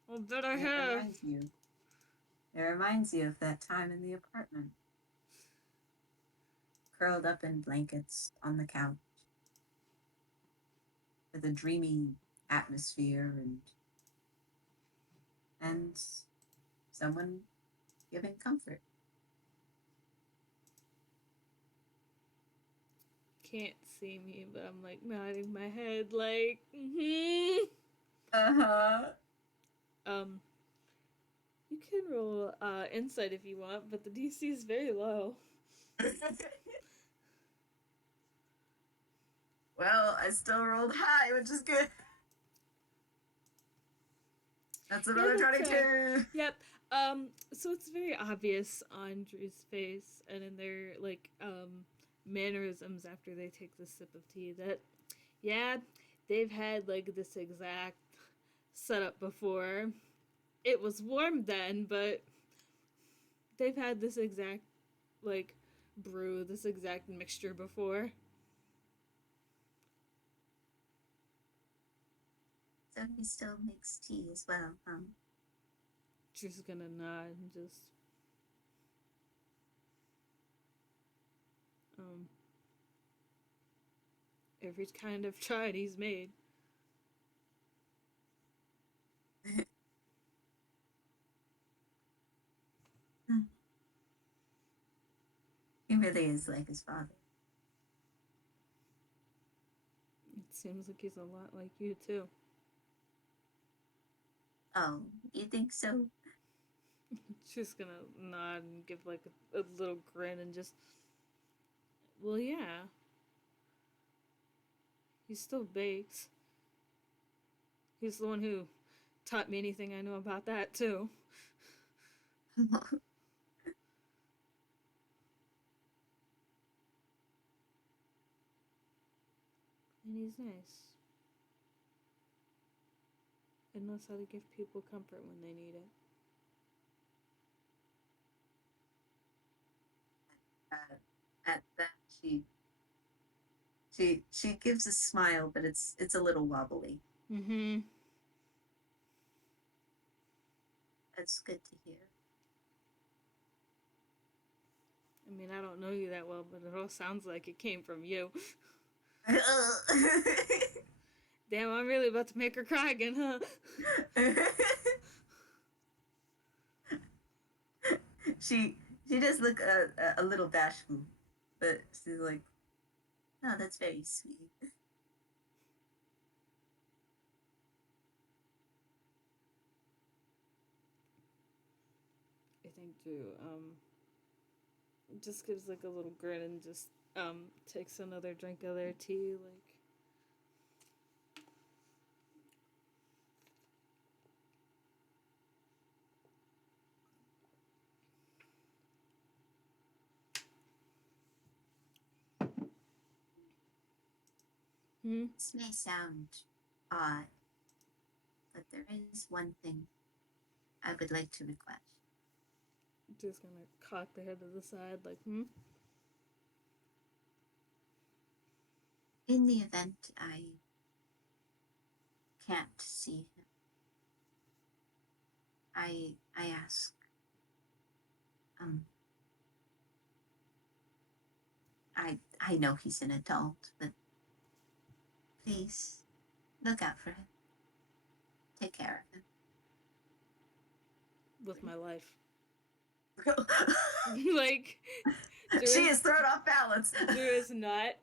Well, bet I have. It reminds you of that time in the apartment. Curled up in blankets on the couch. With a dreamy atmosphere and someone giving comfort. Can't see me, but I'm like nodding my head like, mm-hmm. Uh-huh. You can roll insight if you want, but the DC is very low. Well, I still rolled high, which is good. That's another 22. Yep. So it's very obvious on Drew's face and in their like mannerisms after they take the sip of tea that yeah, they've had like this exact setup before. It was warm then, but they've had this exact like brew, this exact mixture before. So he still makes tea as well, Drew's gonna nod and just um every kind of Chinese made. He really is like his father. It seems like he's a lot like you, too. Oh, you think so? She's gonna nod and give like a little grin and just, well, yeah. He still bakes. He's the one who taught me anything I know about that, too. And he's nice. And knows how to give people comfort when they need it. At that, she gives a smile, but it's a little wobbly. Mm-hmm. That's good to hear. I mean, I don't know you that well, but it all sounds like it came from you. Damn, I'm really about to make her cry again, huh? She does look a little bashful, but she's like, "No, that's very sweet." I think Drew just gives like a little grin and just takes another drink of their tea, like. Hmm? This may sound odd, but there is one thing I would like to request. Just gonna cock their head to the side, like, hmm? In the event I can't see him, I ask, um, I know he's an adult, but please look out for him. Take care of him. With my life. Drew Like, she is thrown off balance. Drew is not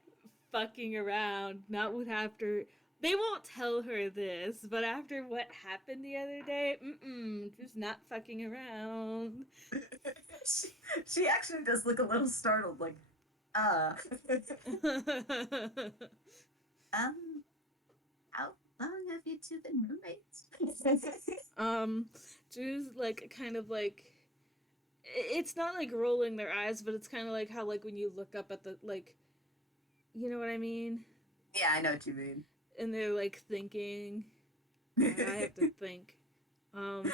fucking around. Not with after. They won't tell her this, but after what happened the other day, Drew's not fucking around. she actually does look a little startled, like, how long have you two been roommates? Drew's like kind of like, it's not like rolling their eyes, but it's kind of like how like when you look up at the like, you know what I mean? Yeah, I know what you mean. And they're like thinking. I have to think. Well,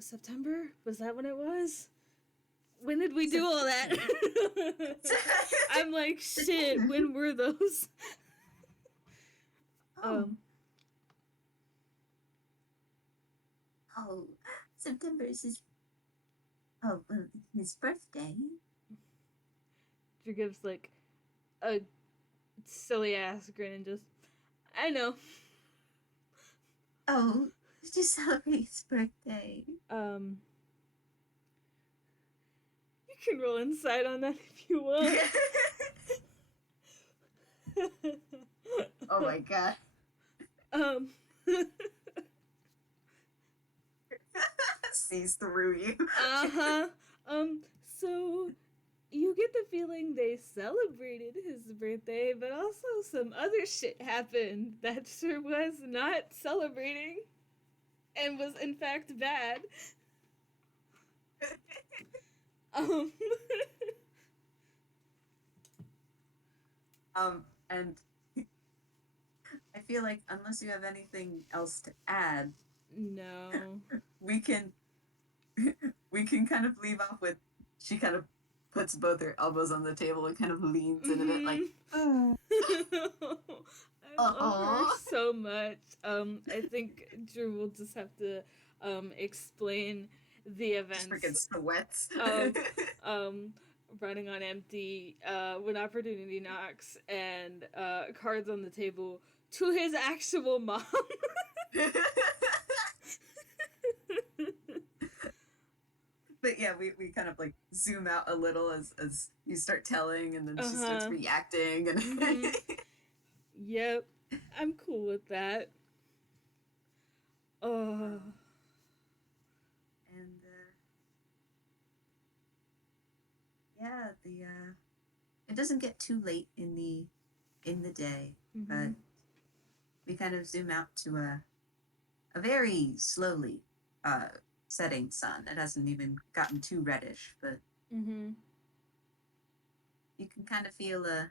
September? Was that when it was? When did we do all that? I'm like, shit, when were those? Oh, September is his birthday. She gives like a silly ass grin and just, I know. Oh, did you celebrate his birthday? You can roll inside on that if you want. Oh my god. Sees through you. Uh-huh. So you get the feeling they celebrated his birthday, but also some other shit happened that sure was not celebrating and was in fact bad. Um, And I feel like unless you have anything else to add, no. we can kind of leave off with, she kind of puts both her elbows on the table and kind of leans into it like, I love her so much. I think Drew will just have to explain the events. Freaking sweats. running on empty when opportunity knocks and cards on the table to his actual mom. But yeah, we kind of like zoom out a little as you start telling, and then she starts Uh-huh. reacting, and Mm-hmm. Yep. I'm cool with that. Oh. and yeah, the it doesn't get too late in the day, Mm-hmm. but we kind of zoom out to a very slowly uh setting sun. It hasn't even gotten too reddish, but Mm-hmm. you can kind of feel a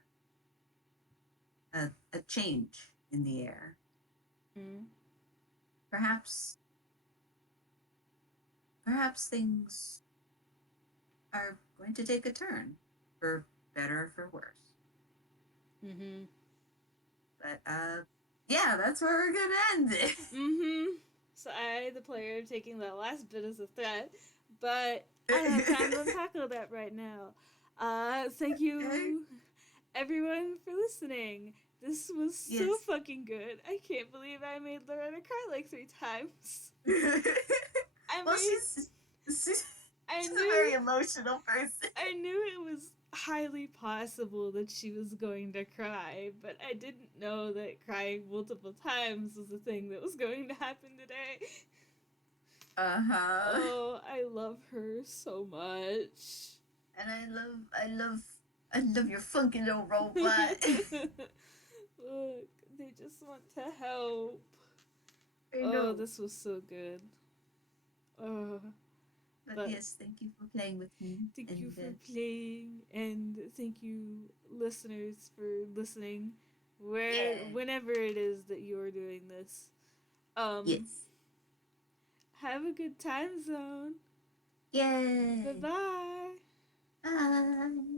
change in the air. Mm-hmm. Perhaps perhaps things are going to take a turn, for better or for worse. Mm-hmm. But yeah, that's where we're gonna end it. Mm-hmm. So I, the player, taking the last bit as a threat, but I don't have time to unpack all that right now. Thank Okay. you, everyone, for listening. This was so Yes. fucking good. I can't believe I made Loretta cry like 3 times. I'm Well, very. she's I a knew very emotional person. I knew it was highly possible that she was going to cry, but I didn't know that crying multiple times was a thing that was going to happen today. Uh-huh. Oh, I love her so much. And I love your funky little robot. Look, they just want to help. I Oh, know. this was so good. Oh, But but yes, thank you for playing with me. thank you And for playing, and thank you, listeners, for listening. yeah. Whenever it is that you are doing this, um, Yes. have a good time zone. Bye Yay. bye. Bye.